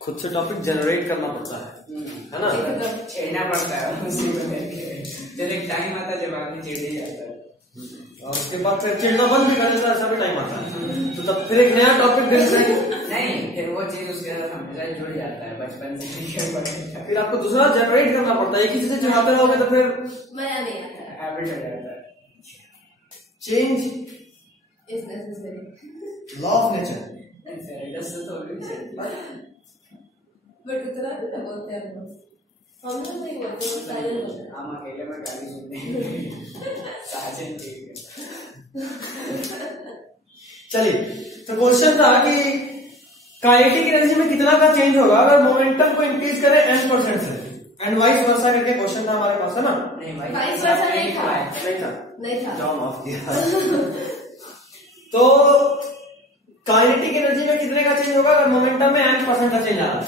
खुद से topic generate करना पड़ता है ना, छेड़ना पड़ता है उसी को लेके। जब एक टाइम आता है जब आदमी चिढ़ ही जाता है और उसके बाद फिर चिढ़ना बंद भी कर देता है, ऐसा भी टाइम आता है, तो तब फिर एक नया टॉपिक नहीं, फिर वो चीज उसके साथ हमेशा जुड़ जाता है बचपन से। फिर आपको दूसरा जनरेट करना पड़ता है, एक ही चीज से चिढ़ाते रहोगे तो फिर मजा नहीं आता है, हैबिट हो जाता है। Change is necessary, law of nature. But उतना भी ना बोलते हैं हम लोग नहीं बोलते, वो सारे लोग बोलते हैं। हम अकेले में गाली सुनते हैं साजन ठीक है। चलिए, तो क्वेश्चन था कि काइनेटिक एनर्जी में कितना का चेंज होगा अगर मोमेंटम को इंक्रीज करें n% से, एंड वाइस वर्सा करके क्वेश्चन था हमारे पास, है ना? नहीं भाई, वाइस वर्सा नहीं था, नहीं था, जाओ माफ किया। तो काइनेटिक एनर्जी में कितने का चेंज होगा अगर मोमेंटम में n% का चेंज आ रहा है?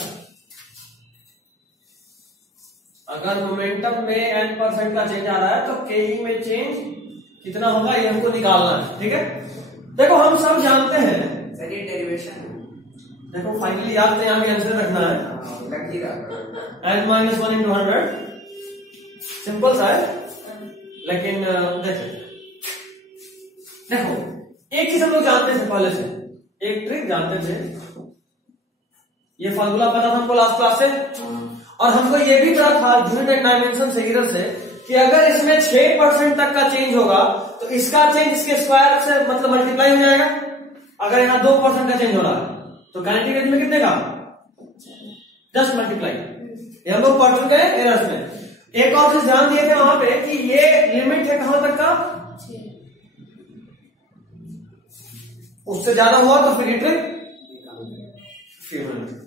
अगर मोमेंटम में n% का चेंज आ रहा है तो ke में चेंज कितना होगा ये हमको निकालना है, ठीक है? देखो हम सब जानते हैं, सर ये डेरिवेशन देखो फाइनली याद तो यहाँ भी आंसर रखना है, लगेगा n-1 into 100 सिंपल सा है, लेकिन देखो एक चीज हम लोग जानते थे पहले से, एक ट्रिक जानते थे, ये फार्मूला पता था हमको लास्ट क्लास से, और हमको ये भी पता था यूनिट एंड डायमेंशन से इधर से कि अगर इसमें 6% तक का चेंज होगा तो इसका चेंज इसके स्क्वायर से मतलब मल्टीप्लाई हो जाएगा। अगर यहाँ 2% का चेंज हो रहा है तो काइनेटिक एनर्जी में कितने का? Just multiply. ये हम लोग पढ़ चुके हैं एरर्स में। एक और चीज ध्यान दिए थे वहां पे कि ये लिमिट है कहां तक का, उससे ज्यादा हुआ तो फिर ये ट्रिक फेल।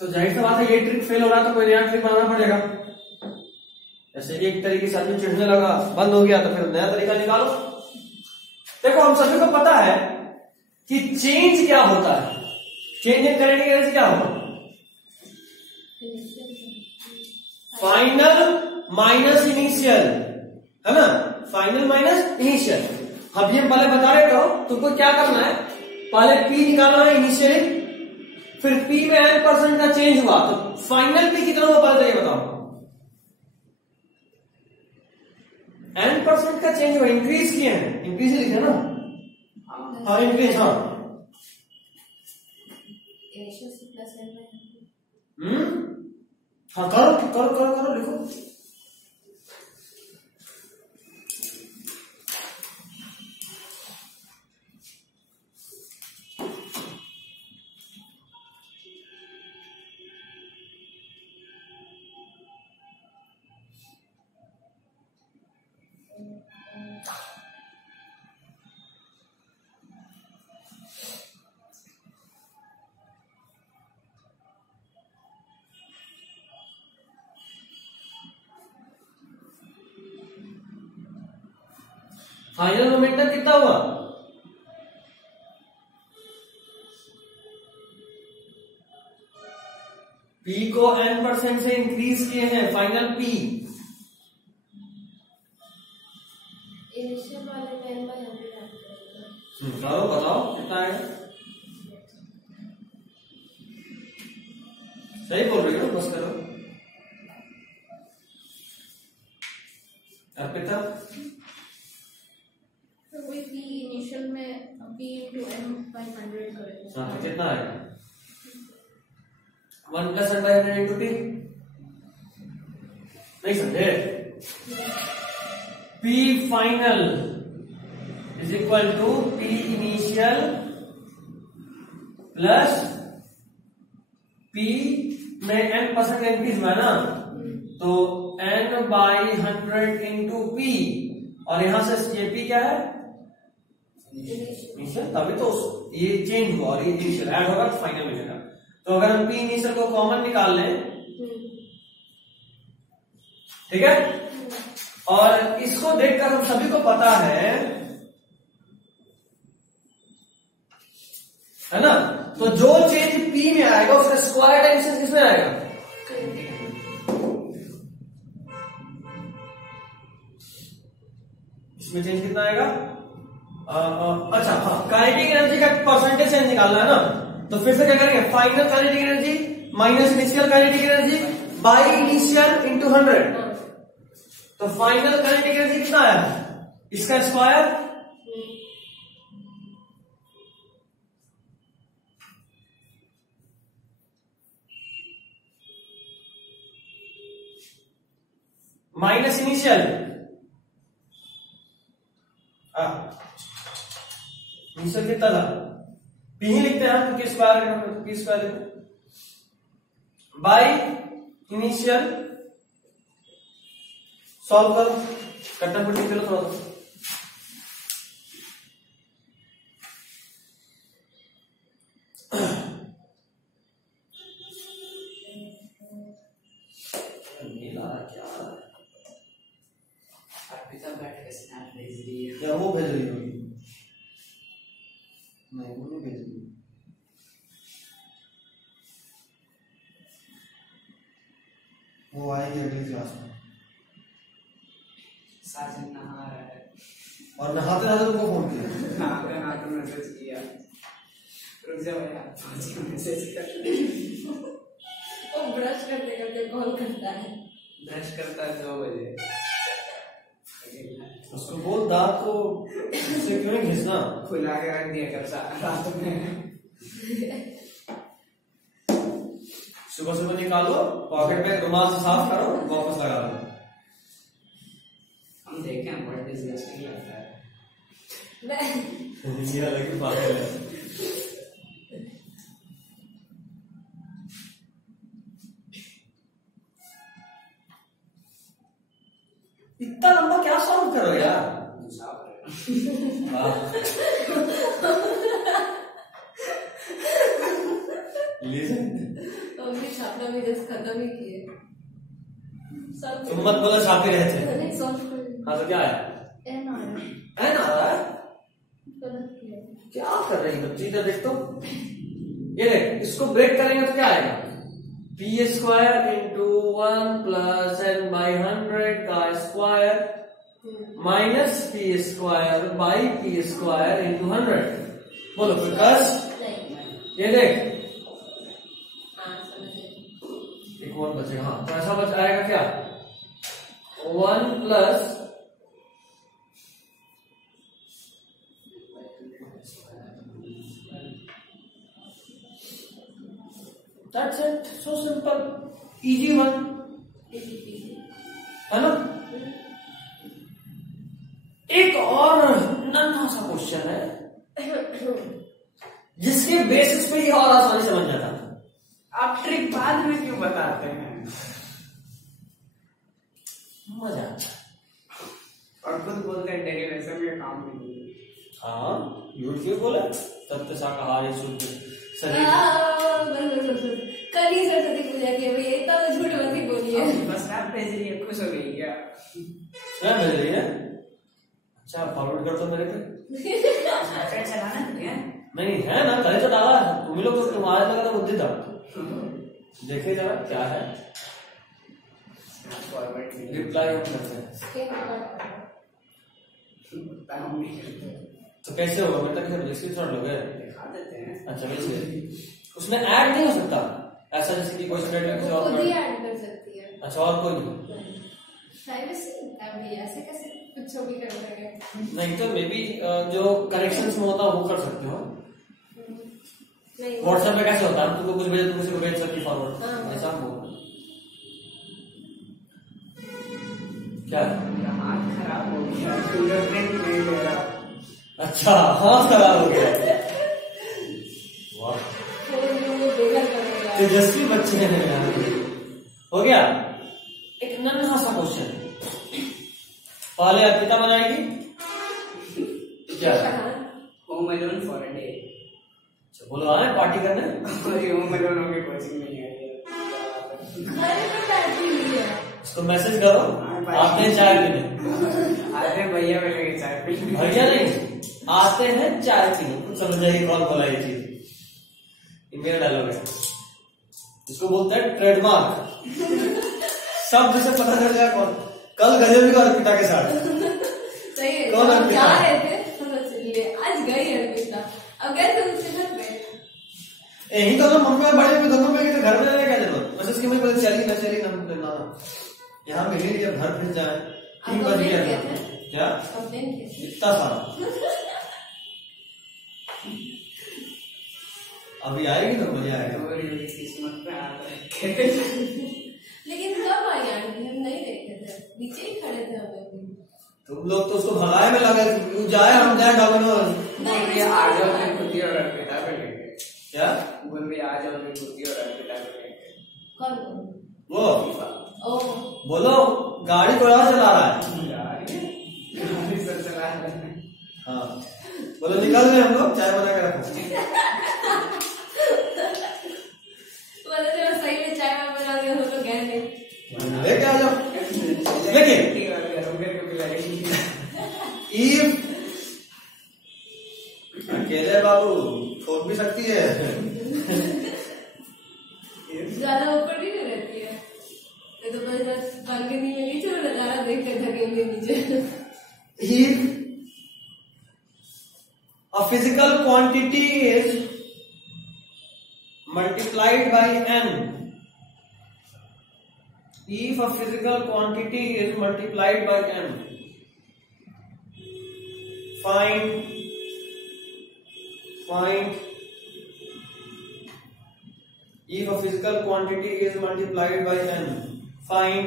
तो जाहिर सी बात है ये ट्रिक फेल हो रहा है तो कोई नया ट्रिक बनाना पड़ेगा। जैसे एक तरीके से आदमी चिढ़ने लगा, बंद हो गया, तो फिर नया तरीका निकालो। देखो हम सभी को पता है कि चेंज क्या होता है, चेंज इन काइनेटिक एनर्जी क्या होगा? फाइनल माइनस इनिशियल, है ना? Final minus initial. अब ये पहले बता रहे हो तुमको क्या करना है, पहले पी निकालना है इनिशियली, फिर P में n% का चेंज हुआ तो फाइनल P कितना हुआ पहले ये बताओ। n% का चेंज हुआ, इंक्रीज किए हैं, इंक्रीज लिखे ना, हाँ इंक्रीज, हाँ हाँ करो करो करो करो लिखो। फाइनल मोमेंटम कितना हुआ? P को n% से इंक्रीज किए हैं, फाइनल P इनिशियल वाले में n/100 करो, बताओ कितना आएगा? सही बोल रही हो, बस करो। अर्पिता वही P इनिशियल में P into n/100 करेंगे। हाँ तो कितना आएगा? 1 + n/100 into P। नहीं समझे? P final is equal to P initial plus P में n% इंक्रीज हुआ ना, तो n/100 into P, और यहां से ये P क्या है? इनिशियल, तभी तो ये चेंज हुआ और ये इनिशियल ऐड होगा तो फाइनल मिलेगा। तो अगर हम P इनिशियल को कॉमन निकाल लें, ठीक है, और इसको देखकर हम सभी को पता है ना, तो जो चेंज P में आएगा उसका स्क्वायर टाइम्स किसमें आएगा? इसमें चेंज कितना आएगा? अच्छा हाँ, काइनेटिक एनर्जी का चेंज निकालना है ना, तो फिर से क्या करेंगे, final kinetic energy minus initial kinetic energy by initial into 100। तो फाइनल काइनेटिक एनर्जी कितना आया, इसका स्क्वायर माइनस इनिशियल, इनिशियल कितना था, पी ही लिखते हैं हम, P square by initial. Solve करो, कट्टा पट्टी करो थोड़ा सा। क्या वो भेज रही होगी, नहीं वो नहीं भेज रही, वो आएगी अगली क्लास में। साजन नहा रहा है और नहाते नहाते तुमको फोन किया, नहाते नहाते मैसेज किया, रुक जाओ यार मैसेज कर। वो ब्रश करते करते कॉल करता है, ब्रश करता है 2 बजे। उसको बोल दांत को उससे क्यों नहीं घिसना, खुला के रख दिया कर रात में। सुबह सुबह निकालो, पॉकेट में रुमाल से साफ करो, वापस लगा दो। हम देखें हम बड़ा डिस्गस्टिंग लगता है। ये अलग ही बात है। इतना लंबा क्या सॉल्व करो यार, छापना भी जस्ट खत्म ही किए, तुम मत बोलो छापे रहे थे। नहीं सॉल्व कर। हाँ तो क्या है, एन आ रहा है, एन आ रहा है, गलत किया। क्या कर रही बच्ची, इधर देख तो, ये देख, इसको ब्रेक करेंगे तो क्या आएगा, P square into 1 plus N by 100 का square minus P square by P square into 100। बोलो फिर कस, ये देख एक और बचेगा। हाँ तो ऐसा बच आएगा क्या, 1 plus That's it. So simple. Easy one. है ना। एक और नन्हा सा क्वेश्चन है जिसके बेसिस पे ये और आसानी समझ जाता है। आप ट्रिक बाद में क्यों बताते हैं, मजा और खुद बोलते हैं डेरिवेशन में काम नहीं है। हाँ झूठ क्यों बोले, तत्व शाकाहारी शुद्ध शरीर। कल ही सरस्वती पूजा की है भैया, इतना तो झूठ मत ही बोलिए। बस आप भेज रही है, खुश हो गई क्या, क्या भेज रही है, अच्छा फॉरवर्ड कर दो मेरे पे। चलाना है नहीं है ना, कल तो डाला तुम लोग तो, तुम्हारे लगा था बुद्धि था। देखिए जरा क्या है, रिप्लाई हम करते हैं तो कैसे होगा बेटा, कैसे स्क्रीनशॉट लोगे, दिखा देते हैं। अच्छा वैसे उसमें ऐड नहीं हो सकता ऐसा, जैसे कि कोई स्टूडेंट किसी और खुद ही ऐड कर सकती है। अच्छा और कोई नहीं, प्राइवेसी अभी ऐसे कैसे कुछ भी कर देंगे। नहीं तो मे बी जो करेक्शंस में होता है वो कर सकते हो। नहीं व्हाट्सएप पे कैसे होता है, तुमको कुछ भेजे तुम किसी को भेज सकती फॉरवर्ड, ऐसा हो क्या, मेरा हाथ खराब हो गया, फिंगरप्रिंट नहीं ले रहा। अच्छा हाथ खराब हो गया, वाह तेजस्वी बच्चे हैं यार। हो गया एक नन्हा सा क्वेश्चन, पहले अर्पिता बनाएगी क्या, home alone for a day. बोलो आए पार्टी करने, होम अलोन होके कोचिंग में नहीं आई है। इसको मैसेज करो आते हैं चाय पीने, आते भैया मिलेंगे चाय पीने, भैया नहीं आते हैं चाय पीने, कुछ समझ जाएगी कौन बोला ये चीज, ईमेल डालोगे, इसको बोलते हैं ट्रेडमार्क। सब जैसे पता चल जाए कौन, कल गए भी अर्पिता के साथ, सही है, कौन अर्पिता, जा रहे थे, चलिए आज गई अर्पिता, अब गए तो उसके साथ बैठ यही तो मम्मी और बड़े दोनों में घर में रहने क्या जरूरत, बस इसकी मैं बोले चली ना यहाँ मिली जब घर फिर जाए 3 बज गया क्या इतना सारा अभी आएगी तो मजा आएगा। किस्मत में आ गए। लेकिन कब आई आंटी, हम नहीं देखे थे, नीचे ही खड़े थे हम लोग। तुम लोग तो उसको भगाए में लगे, जाए हम जाए डोमिनोज। बोल रही आ जाओ फिर कुत्ती और अर्पिता को लेके। क्या बोल रही आ जाओ फिर कुत्ती और अर्पिता को लेके। कौन वो ओ बोलो गाड़ी कोई और चला रहा है। गाड़ी से चला रहे हैं। हाँ बोलो निकल रहे हम लोग, चाय बना के रखो। बोले थे सही में चाय बना दिया हो तो गए नहीं। लेके आ जाओ। लेकिन ईव अकेले बाबू ठोक भी सकती है। ज्यादा ऊपर नहीं रहती है, ये तो बस बालकनी में नीचे नजारा देख कर थकेंगे नीचे। If a physical quantity is multiplied by n, if a physical quantity is multiplied by n, find if a physical quantity is multiplied by n, find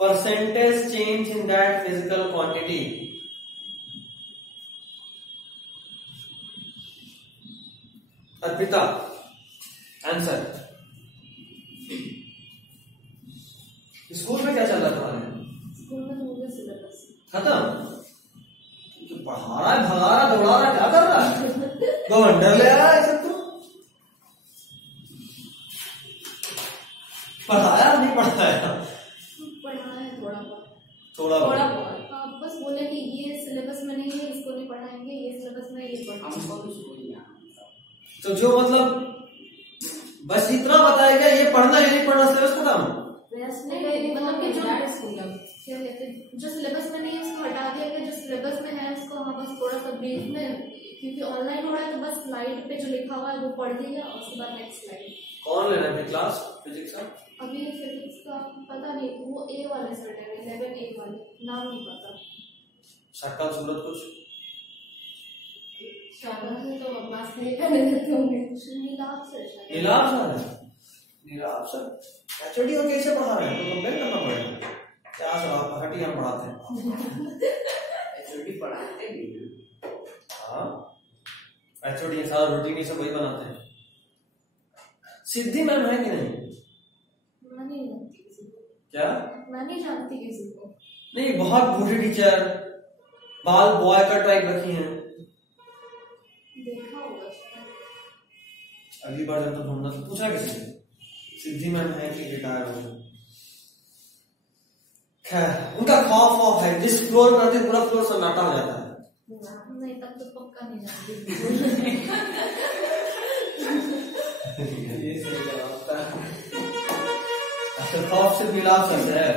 percentage change in that physical quantity. Arpita answer. School में क्या चल रहा तुम्हारे? School में तो मुझे syllabus खत्म, जो पढ़ा रहा है भगा रहा दौड़ा रहा क्या कर रहा है? दो अंडर ले आया है सब तो पढ़ाया नहीं पढ़ाया? पढ़ा है थोड़ा थोड़ा बहुत बस बोले कि ये सिलेबस में नहीं है, इसको नहीं पढ़ाएंगे, ये सिलेबस में ये हमको भी स्कूल में तो जो मतलब बस इतना बताएगा ये पढ़ना है नहीं पढ़ना सिलेबस खत्म। मतलब कि जो सिलेबस में नहीं है उसको हटा दिया गया, जो सिलेबस में है उसको हम बस थोड़ा सा ब्रीफ में, क्योंकि ऑनलाइन हो रहा है तो बस स्लाइड पे जो लिखा हुआ है वो पढ़ लिया और उसके बाद नेक्स्ट स्लाइड। कौन ले रहा है क्लास फिजिक्स का? अभी फिजिक्स का पता नहीं, वो ए वाले सेट है 11A वाले, नाम नहीं पता। शक्ल सूरत कुछ शाबाश है तो मास नहीं करने देते होंगे। नीलाभ सर एचओडी को कैसे पढ़ा रहे हैं? तो कंप्लेन करना पड़ेगा। क्या सर आप हटी हम पढ़ाते हैं। एचओडी पढ़ाते नहीं। हाँ एचओडी सारा रूटीन ये सब वही बनाते हैं। सिद्धि मैम है कि नहीं? मैं नहीं जानती किसी को। क्या? मैं नहीं जानती किसी को। नहीं बहुत बूढ़ी टीचर, बाल बॉय कट टाइप रखी हैं। देखा होगा अगली बार जब तो ढूंढना तो पूछा किसी से सिद्धि मैम है कि रिटायर हो। खैर उनका खौफ है, जिस फ्लोर में आते पूरा फ्लोर सन्नाटा हो जाता है। नहीं तब तो पक्का नहीं जानती। ये सही जवाब था। अच्छा खौफ से मिलाप करते हैं।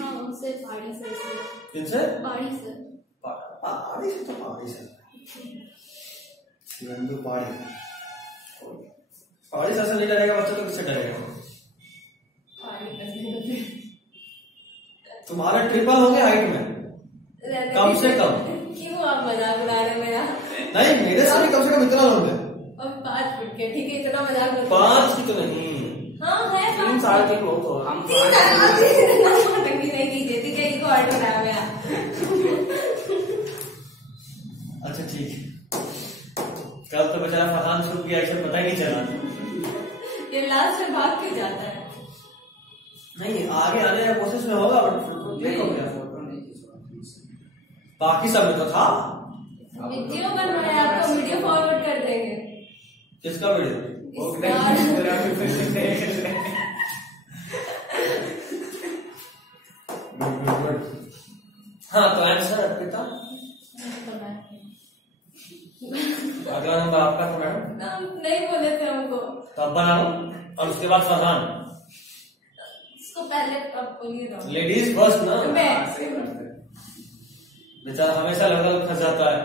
हाँ उनसे पहाड़ी सर से। किनसे? पहाड़ी सर। पहाड़ी से तो पहाड़ी से शिवंदु पहाड़ी सर से नहीं डरेगा बच्चा तो किससे डरेगा? तुम्हारा ट्रिपल हो गया हाइट में कम से कम। क्यों आप मजाक उड़ा रहे हैं मेरा? नहीं मेरे से भी कम से कम इतना होंगे। अब 5 फुट के, ठीक है इतना मजाक मत। 5 की तो नहीं। हाँ है 3 साढ़े 3 बहुत हो। हम टंगी नहीं कीजिए, ठीक है इसको हट रहा है मेरा। अच्छा ठीक है, कल तो बेचारा फरहान छुप गया, ऐसे पता ही नहीं चला। ये लास्ट में भाग के जाता है। नहीं आगे आने का कोशिश में होगा बट देखो क्या बाकी सब में तो था। वीडियो बनवाया है, आपको वीडियो फॉरवर्ड कर देंगे। किसका वीडियो? हाँ तो आंसर अर्पिता। अगला नंबर आपका था मैडम। नाम नहीं बोले थे हमको। तो अब बनाओ और उसके बाद फरहान। इसको पहले अब बोलिए ना। लेडीज फर्स्ट ना। मैं बेचारा हमेशा लड़का फंस जाता है।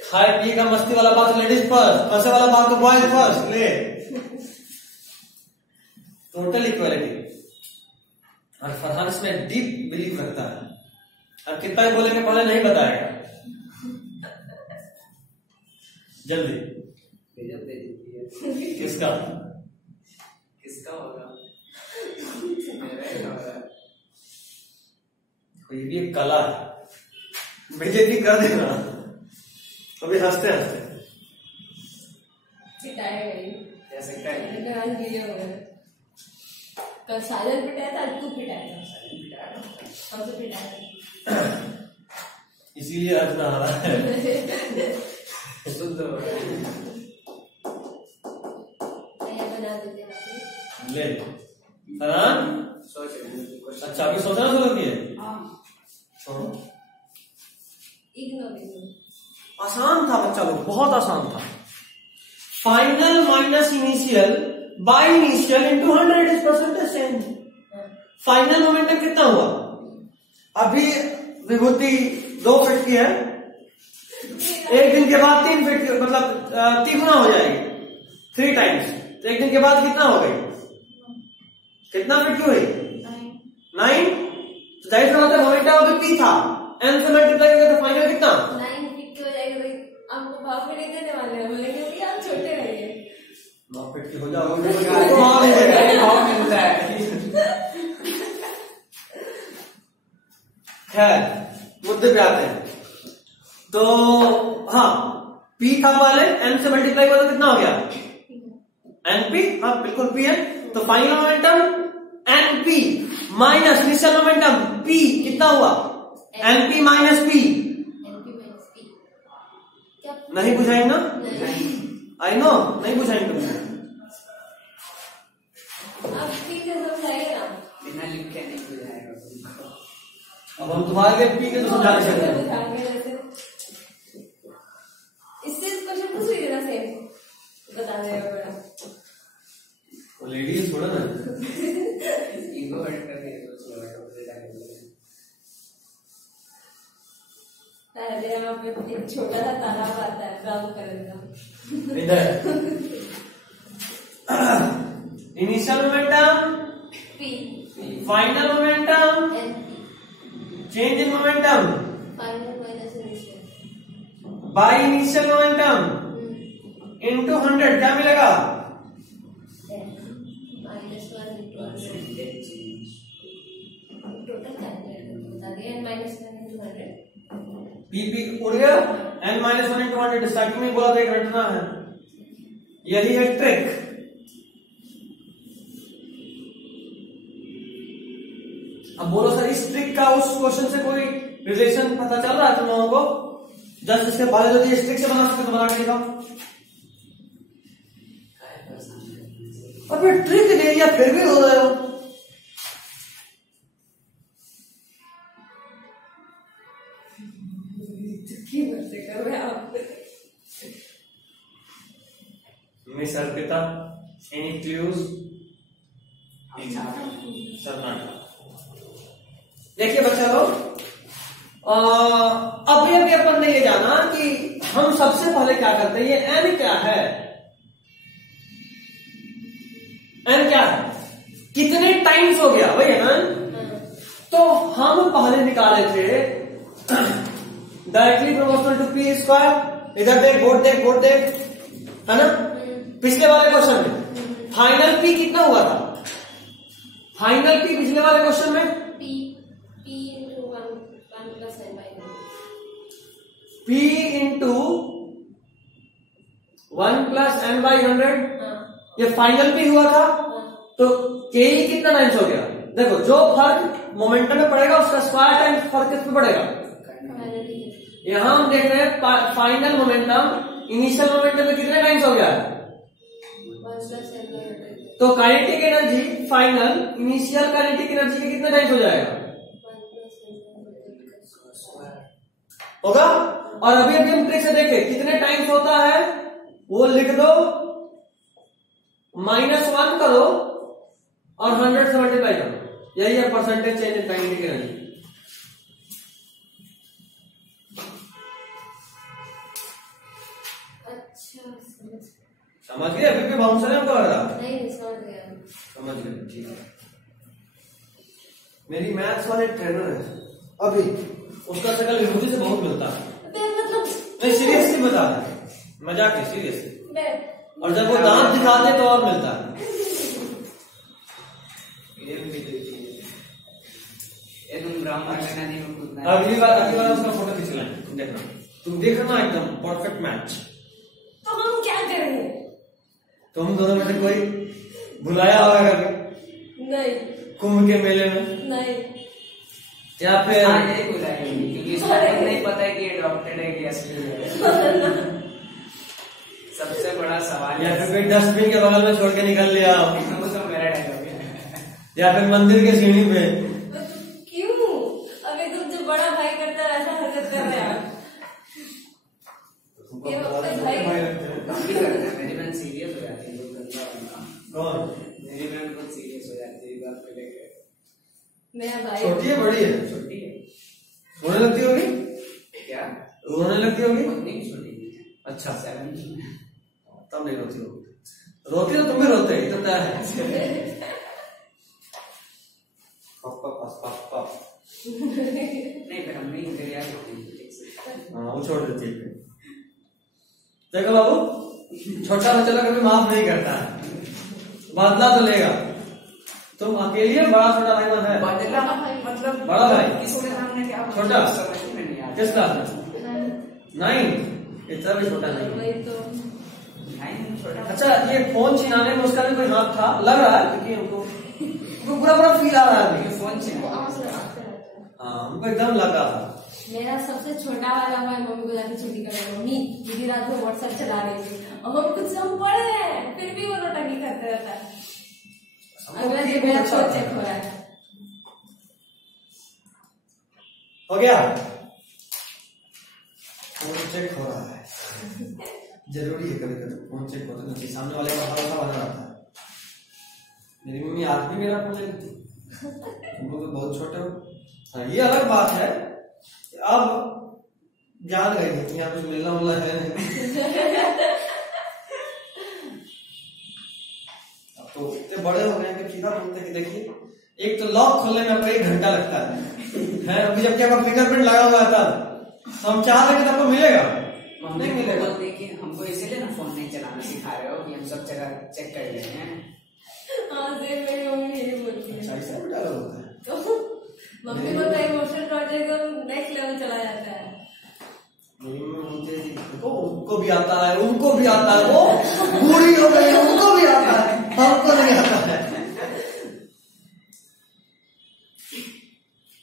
खाए पिए का मस्ती वाला बात लेडीज फर्स्ट, पैसे वाला बात तो बॉयज फर्स्ट। ले टोटल इक्वालिटी। और फरहान इसमें डीप बिलीव रखता है, और कितना ही बोलेंगे पहले नहीं बताएगा। जल्दी गजब दे देती है। किसका किसका होगा? मेरा ही होगा। ये भी एक कला है, बेइज्जती कर देना। अभी हंसते हंसते पिटाएगा ये। जा सकता है। मैंने कहा आज ये हो गया। कल साजन पिटाया था, आज तू पिटाएगा। हम तो पिटाएगा। इसीलिए आज ना आ रहा है। शुद्ध हो रहा है। नया बना देते हैं। ले फरहान, सोच रहे हैं कुछ। अच्छा अभी सोचना शुरू किए। इग्नोर। आसान था बच्चा लोग, बहुत आसान था। Final minus initial by initial into 100 is percentage change. Final momentum कितना हुआ? अभी विभूति 2 फीट की है, एक दिन के बाद 3 फीट की, मतलब 3 गुना हो जाएगी, 3 टाइम्स। तो एक दिन के बाद कितना हो गई? कितना फीट की हुई? 9। तो जाहिर सी बात है मोमेंटम अभी पी था, एन से मल्टीप्लाई करें तो फाइनल कितना? 9 फीट की हो जाएगी भाई। आपको भाव में नहीं देने वाले हैं, बोलेंगे कि आप छोटे रहिए। 9 फीट की हो जाओगे भाव मिलता है। खैर मुद्दे पे आते हैं। तो हाँ, पी था पहले, एन से मल्टीप्लाई हुआ तो कितना हो गया? एनपी। हाँ बिल्कुल पी है। तो final momentum NP minus initial momentum P कितना हुआ? NP minus P. NP minus P क्या? नहीं बुझाएंगे ना? नहीं। आई नो नहीं बुझाएंगे। आप पी के समझाइए ना। बिना लिख के नहीं बुझाएगा तुमको। अब हम तुम्हारे लिए पी के तो समझा नहीं सकते। इससे क्वेश्चन पूछ लीजिए ना, सेम बता देगा बड़ा। लेडीज थोड़ा ना, ईगो हर्ट करके सोच लो बेटा पहले वहाँ पे एक छोटा सा तालाब आता है ब्राउन कलर का। इधर initial momentum P, final momentum N change in momentum final minus initial by initial momentum into 100 क्या मिलेगा? -1 into 100 percentage change. Total calculate बता दिया। n -1 into 100 पी उड़ गया। n -1 into 100 स्टार्टिंग में बोला था एक रटना है, यही है ट्रिक। अब बोलो सर इस ट्रिक का उस क्वेश्चन से कोई रिलेशन पता चल रहा है तुम लोगों को? जस्ट इसके बाद यदि इस ट्रिक से बना सकते तो बना के दिखाओ। अबे ट्रिक दे दिया फिर भी हो रहे हो। कर रहे आप। Miss Arpita any clues? अच्छा देखिए बच्चा लोग, अभी अभी अपन ने ये जाना कि हम सबसे पहले क्या करते हैं, ये एन क्या है? एन क्या है? कितने टाइम्स हो गया वही है ना? तो हम पहले निकाले थे directly proportional to P square. इधर देख, बोर्ड देख, बोर्ड देख, है ना? पिछले वाले क्वेश्चन में फाइनल पी कितना हुआ था? फाइनल पी पिछले वाले क्वेश्चन में P into 1 plus n by 1. P into 1 plus n by 100 हाँ ये फाइनल पी हुआ था। हाँ तो के ही कितना टाइम्स हो गया? देखो जो फर्क मोमेंटम में पड़ेगा उसका स्क्वायर टाइम्स फर्क किस पे पड़ेगा? फाइनली यहां हम देख रहे हैं फाइनल मोमेंटम इनिशियल मोमेंटम में कितने टाइम्स हो गया? 1 plus n by 100. तो kinetic energy final initial kinetic energy के कितने टाइम्स हो जाएगा? 1 plus n by 100. होगा। और अभी अभी हम ट्रिक से देखें कितने टाइम्स होता है, वो लिख दो, -1 करो और 100 से मल्टीप्लाई करो, यही है percentage change in kinetic energy. समझ गए? अभी भी बाउंसर है आपको लग रहा? नहीं समझ गया। समझ गए, ठीक है। मेरी मैथ्स वाले ट्रेनर है अभी, उसका शक्ल विभूति से बहुत मिलता है। मतलब नहीं सीरियसली बता रहे, मजाक है, सीरियसली। मैं और जब वो दांत दिखा दे तो और मिलता है। तुम ब्राह्मण का नहीं कूदना। अगली बार उसका फोटो खींच लें, देखना, तुम देखना एकदम परफेक्ट मैच। तो हम क्या करेंगे? तुम दोनों में से कोई बुलाया होगा कभी नहीं कुंभ के मेले में, नहीं या फिर हाँ यही बुलाएंगे क्योंकि इसको नहीं पता है कि ये डॉक्टर है कि असली है। सबसे बड़ा सवाल या फिर कोई डस्टबिन के बगल में छोड़ के निकल लिया, वो तो मेरा डायलॉग है। या फिर मंदिर के सीढ़ी पे। क्यों? अभी तुम जो बड़ा भाई करता है ऐसा हरकत कर रहे हैं। ये अपने भाई हम भी करते हैं, मेरी बहन सीरियस हो जाती है, लोग गंदा बनना। कौन? मेरी बहन बहुत सीरियस हो जाती है बात को लेकर। मेरा भाई छोटी है बड़ी है? छोटी है रोने लगती होगी? क्या? रोने लगती होगी? उतनी ही छोटी है। अच्छा, 7 तब नहीं रोती होगी। रोती तो तुम भी रोते ही तो तय है। पापा पास पापा। नहीं फिर हमने इधर यार हाँ वो छोड़ देती है। देखो बाबू, छोटा बच्चा तो कभी माफ नहीं करता है, बदला तो लेगा। तुम अकेले है, बड़ा छोटा भाई है? बदला मतलब बड़ा भाई किसके सामने क्या छोटा? समझ में नहीं आता। किस क्लास में? 9। इतना भी छोटा नहीं। वही तो नहीं छोटा। अच्छा, ये फोन छिनाने में उसका भी कोई हाथ था लग रहा है, क्योंकि हमको पूरा पूरा फील आ रहा है अभी। फोन से वो आवाज लगाते रहता है। हाँ हमको एकदम लगा। मेरा सबसे छोटा वाला भाई मम्मी को जाके छुट्टी कर रहा है, मम्मी दीदी रात को व्हाट्सएप चला रही थी और हम कुछ हम पढ़े हैं फिर भी वो नौटंकी करते रहता है। अगला दिन मेरा फोन चेक हो रहा है। हो गया, फोन चेक हो रहा है। जरूरी है कभी कभी फोन चेक होता है, सामने वाले का भरोसा बना रहता है। मेरी मम्मी आज भी मेरा फोन लेती, तुम लोग तो बहुत छोटे हो। हाँ ये अलग बात है, अब जान गई है कि यहाँ कुछ मिलना वाला है नहीं। अब तो इतने बड़े हो गए कि सीधा बोलते कि देखिए, एक तो लॉक खोलने में आपको 1 घंटा लगता है अभी जबकि आपका फिंगरप्रिंट लगा हुआ था, तो हम चाह रहे कि आपको मिलेगा, नहीं मिलेगा। देखिए हमको इसीलिए ना फोन नहीं चलाना सिखा रहे हो कि हम सब जगह चेक कर लेते हैं। हाँ सेम मेरी मम्मी यही बोलती है। अच्छा ऐसा भी डायलॉग होता है? तो मम्मी को तो इमोशनल प्रोजेक्ट को नेक्स्ट लेवल चला जाता है। मेरी मम्मी बोलती है कि देखो उनको भी आता है, उनको भी आता है, वो बूढ़ी हो गई उनको भी आता है, हमको नहीं आता है।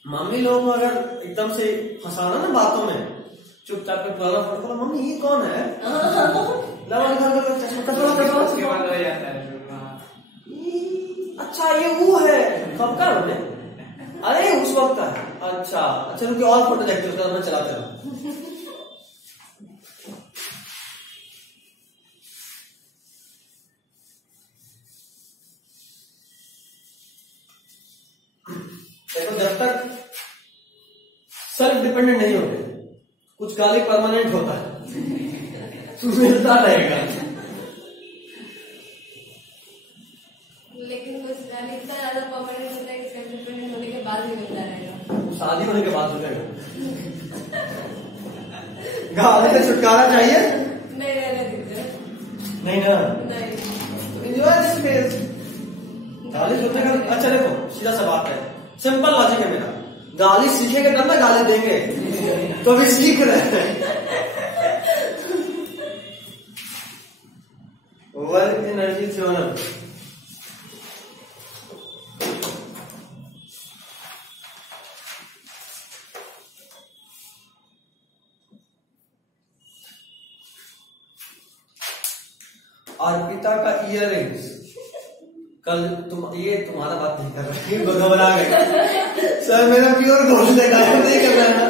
मम्मी लोग को अगर एकदम से फंसाना ना बातों में, चुपचाप में पुराना फोटो खोला, मम्मी ये कौन है? उसके बाद हो जाता है। अच्छा ये वो है, कब का है? अरे उस वक्त का है। अच्छा अच्छा, रुकिए और फोटो देखते उसके बाद मैं चलाते रहा। देखो जब तक सेल्फ डिपेंडेंट नहीं होते, कुछ गाली परमानेंट होता है, मिलता रहेगा। लेकिन कुछ गाली इतना ज्यादा परमानेंट होता है कि सेल्फ डिपेंडेंट होने के बाद भी मिलता रहेगा। शादी होने के बाद रुकेगा। गाली से छुटकारा चाहिए? नहीं रहने दीजिए। नहीं ना, नहीं एंजॉय दिस फेज। गाली सुनने का अच्छा, देखो सीधा सा बात है, सिंपल लॉजिक है मेरा, गाली सीखेंगे तब ना गाली देंगे, तो भी सीख रहे हैं। Work energy theorem. अर्पिता का इयररिंग्स, कल तुम ये तुम्हारा बात नहीं कर रहा, ये घबरा गए सर, मेरा प्योर गोल्ड लगा है, नहीं कर रहा।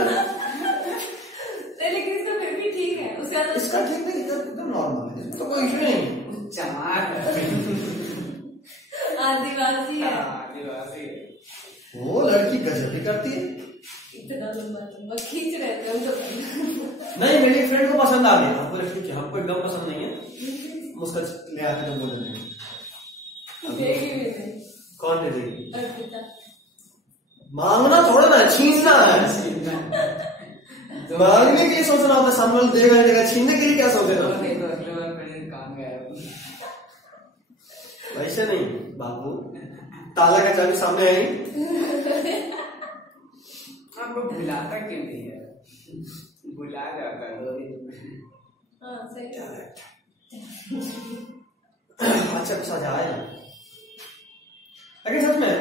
लेकिन इसका फिर भी ठीक है, उसका इसका ठीक नहीं, एकदम नॉर्मल है, इसमें तो कोई इशू नहीं। चमार आदिवासी है। आदिवासी है। वो लड़की गजब भी करती है। इतना लंबा लंबा खींच रहे थे हम तो। नहीं मेरी फ्रेंड को पसंद आ गया हमको, ठीक है हमको एकदम पसंद नहीं है, उसका ले आके तुमको दे देंगे। कौन दे देगी? मांगना थोड़ा ना, छीनना है। मांगने के लिए सोचना होता है, सामने वाला देगा नहीं देगा, छीनने के लिए क्या सोचेगा? वैसे नहीं बाबू, ताला का चाबी सामने आई। आपको बुलाता क्यों नहीं है? बुला जाता है 2 दिन में। हाँ सही है। अच्छा सजाए, लेकिन सच में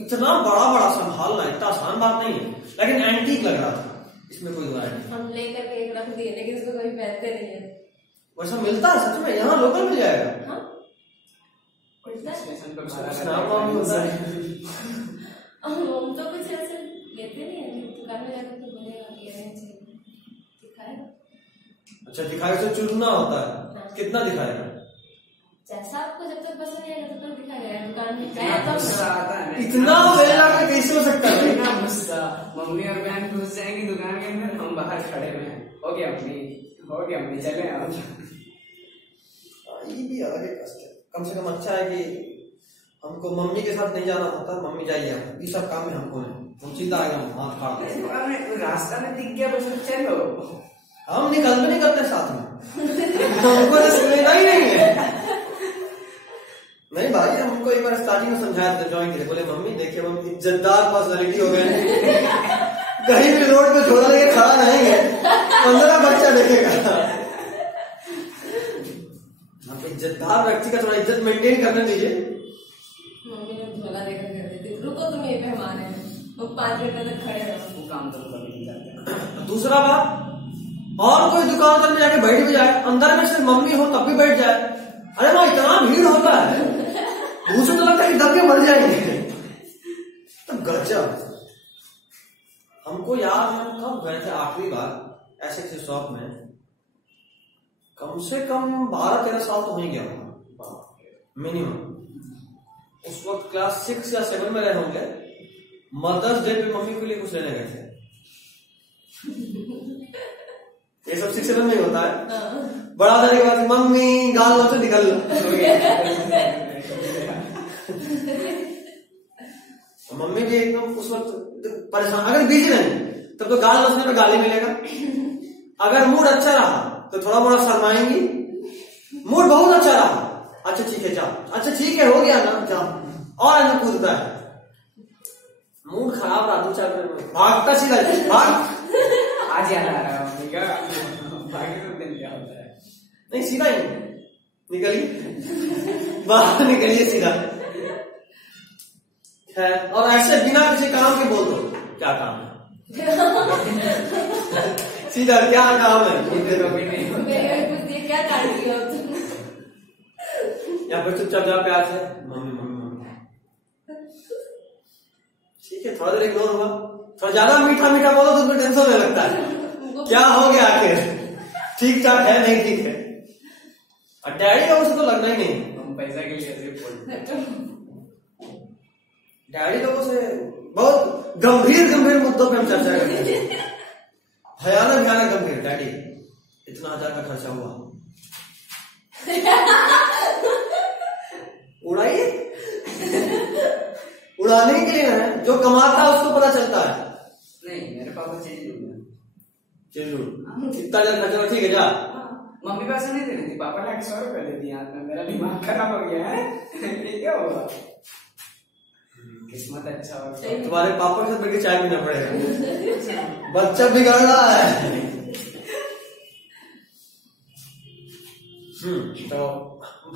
इतना बड़ा बड़ा संभालना इतना आसान बात नहीं है, लेकिन एंटीक लग रहा था, इसमें कोई दुआ नहीं। हम लेकर के एक रख दिए, लेकिन इसको कभी पहनते नहीं है। वैसा मिलता है सच में, यहाँ लोकल मिल जाएगा। हाँ स्टेशन पर हम तो कुछ ऐसे लेते नहीं है, दुकान में जाकर तो बोलेगा कि ये दिखाएगा। अच्छा दिखाएगा तो चुनना होता है, कितना दिखाएगा? जैसा आपको जब तक पसंद नहीं आएगा तब तक दिखाएगा। दुकान में गुस्सा आता है, इतना वेला का कैसे हो सकता है? इतना गुस्सा। मम्मी और बहन घुस जाएंगी दुकान के अंदर, हम बाहर खड़े हुए हैं, हो गया अम्मी चले आओ। ये भी अलग है कष्ट है। कम से कम अच्छा है कि हमको मम्मी के साथ नहीं जाना होता, मम्मी जाइए ये सब काम में हमको नहीं, हम सीधा आएगा हाथ फाड़। रास्ता में दिख गया बस चलो, हम निकल भी नहीं करते साथ में, हमको तो सुनेगा ही नहीं है। नहीं भाई, हमको एक बार स्टार्टिंग में समझाया था ज्वाइन के लिए, बोले मम्मी देखिए हम इज्जतदार पर्सनालिटी हो गए, कहीं भी रोड पे झोला लेके खड़ा रहेंगे 15 बच्चा देखेगा। आप इज्जतदार व्यक्ति का थोड़ा इज्जत मेंटेन करने दीजिए। मम्मी ने झोला लेकर कर देती, रुको तुम ये मेहमान है, वो 5 घंटे तक खड़े रहो। वो काम तो कभी नहीं करते। दूसरा बात, और कोई दुकान पर जाके बैठ भी जाए, अंदर में सिर्फ मम्मी हो तब भी बैठ जाए, अरे वहां इतना भीड़ होता है, मुझे तो लगता है कि दब के मर जाएंगे। तो गजब। हमको याद है कब गए थे आखिरी बार ऐसे किसी शॉप में, कम से कम 12-13 साल तो हो ही गया होगा मिनिमम। उस वक्त क्लास 6 या 7 में रहे होंगे। मदर्स डे पे मम्मी के लिए कुछ लेने गए थे। ये सब 6-7 में ही होता है। बड़ा जाने के बाद मम्मी गाल लो तो निकल लो। मम्मी भी एकदम उस वक्त परेशान, अगर बिजी नहीं तब तो गाल लसने में गाली मिलेगा, अगर मूड अच्छा रहा तो थोड़ा मोड़ा शर्माएंगी, मूड बहुत अच्छा रहा अच्छा ठीक है जाओ, अच्छा ठीक है हो गया ना जाओ, और ऐसा कूदता है। मूड खराब रहा 2-4 मिनट भागता सीधा भाग। आज याद आ रहा है मम्मी का, बाकी तो दिन क्या होता है। नहीं सीधा ही निकलिए बाहर, निकलिए सीधा है। और ऐसे बिना किसी काम के बोल दो क्या काम है, सीधा क्या काम है, क्या कर रही हो या फिर चुपचाप जा प्यार से मम्मी मम्मी मम्मी, ठीक है थोड़ा देर इग्नोर होगा, थोड़ा ज्यादा मीठा मीठा बोलो तो उसमें टेंशन होने लगता है, क्या हो गया आखिर, ठीक ठाक है नहीं ठीक है। और डैडी लोगों से तो लगना ही नहीं, हम पैसा के लिए ऐसे बोलते। डैडी लोगों से बहुत गंभीर मुद्दों पे हम चर्चा करते हैं, भयानक गंभीर। डैडी इतना 1000 का खर्चा हुआ, उड़ाइए, उड़ाने के लिए है, जो कमाता है उसको पता चलता है। नहीं मेरे पापा चेंज हो गया, इतना ज्यादा खर्चा ठीक है जा। मम्मी पैसे नहीं दे रही थी, पापा लाके 100 रुपए दे दिए हाथ में, मेरा दिमाग खराब हो गया है। ये क्या होगा, किस्मत अच्छा हो, तुम्हारे पापा के साथ बैठ के चाय पीना पड़ेगा, बच्चा बिगड़ रहा है। तो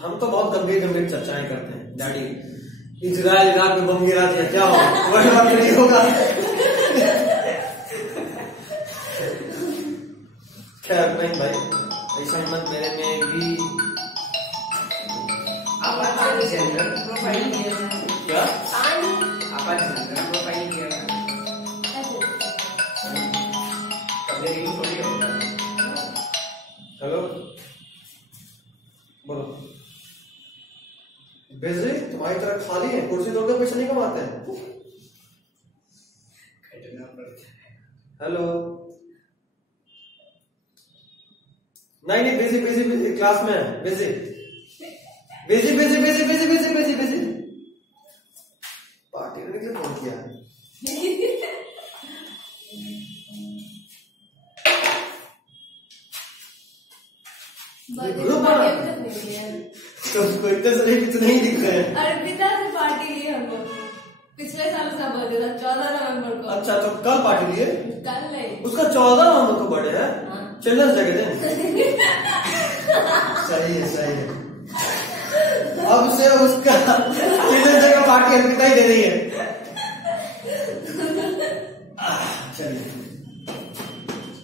हम तो बहुत गंभीर चर्चाएं करते हैं। डैडी इजराइल इराक में बम गिरा दिया, क्या होगा, वही बात नहीं होगा। खैर नहीं भाई, ऐसा हिम्मत मेरे में भी। आप अच्छा जनरल प्रोफाइल किया क्या, आप जनरल प्रोफाइल किया कभी रिंग थोड़ी होता है। हेलो बोलो, बिजी तुम्हारी तरह खाली है, कुर्सी तोड़कर पैसे नहीं कमाते हैं। खटना पड़ता है। हेलो नहीं बिजी बिजी बिजी क्लास में है, busy busy busy busy busy busy busy busy party करने के लिए फोन किया है। ग्रुप पार्टी अभी तक नहीं ली है। तो इतने से कितने ही दिख रहे हैं। अर्पिता से पार्टी ली हमको पिछले साल उसका बर्थडे था 14 नवंबर को। अच्छा तो कल पार्टी लिए? कल नहीं, उसका 14 नवंबर को बर्थडे है। हाँ। चिल्ड्रंस डे के दिन। सही है सही है। अब से उसका चिल्ड्रंस डे का पार्टी अर्पिता ही दे रही है। चलिए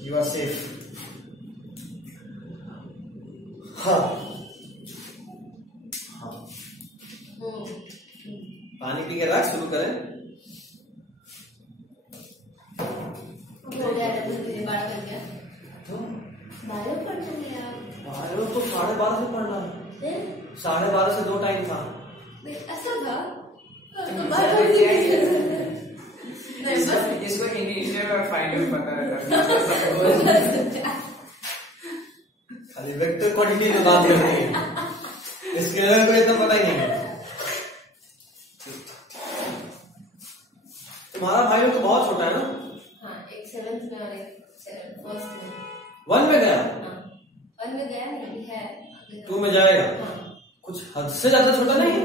यू आर सेफ। हाँ हाँ पानी पी के रख, शुरू करें। हो गया धीरे बात कर गया तो 12 पढ़ चले आप। 12 तो 12:30 से पढ़ना है। फिर 12:30 से 2 टाइम था। ऐसा था तो इसको इनिशियल और फाइनल पता रहता है। खाली वेक्टर क्वांटिटी में बात कर रही है, स्केलर को इतना पता ही नहीं है। तुम्हारा भाई लोग तो बहुत छोटा है ना? हाँ, एक 7th में और एक 1st में। 1 में गया? हाँ 1 में गया नहीं है, 2 में जाएगा। हाँ। कुछ हद से ज्यादा छोटा नहीं है?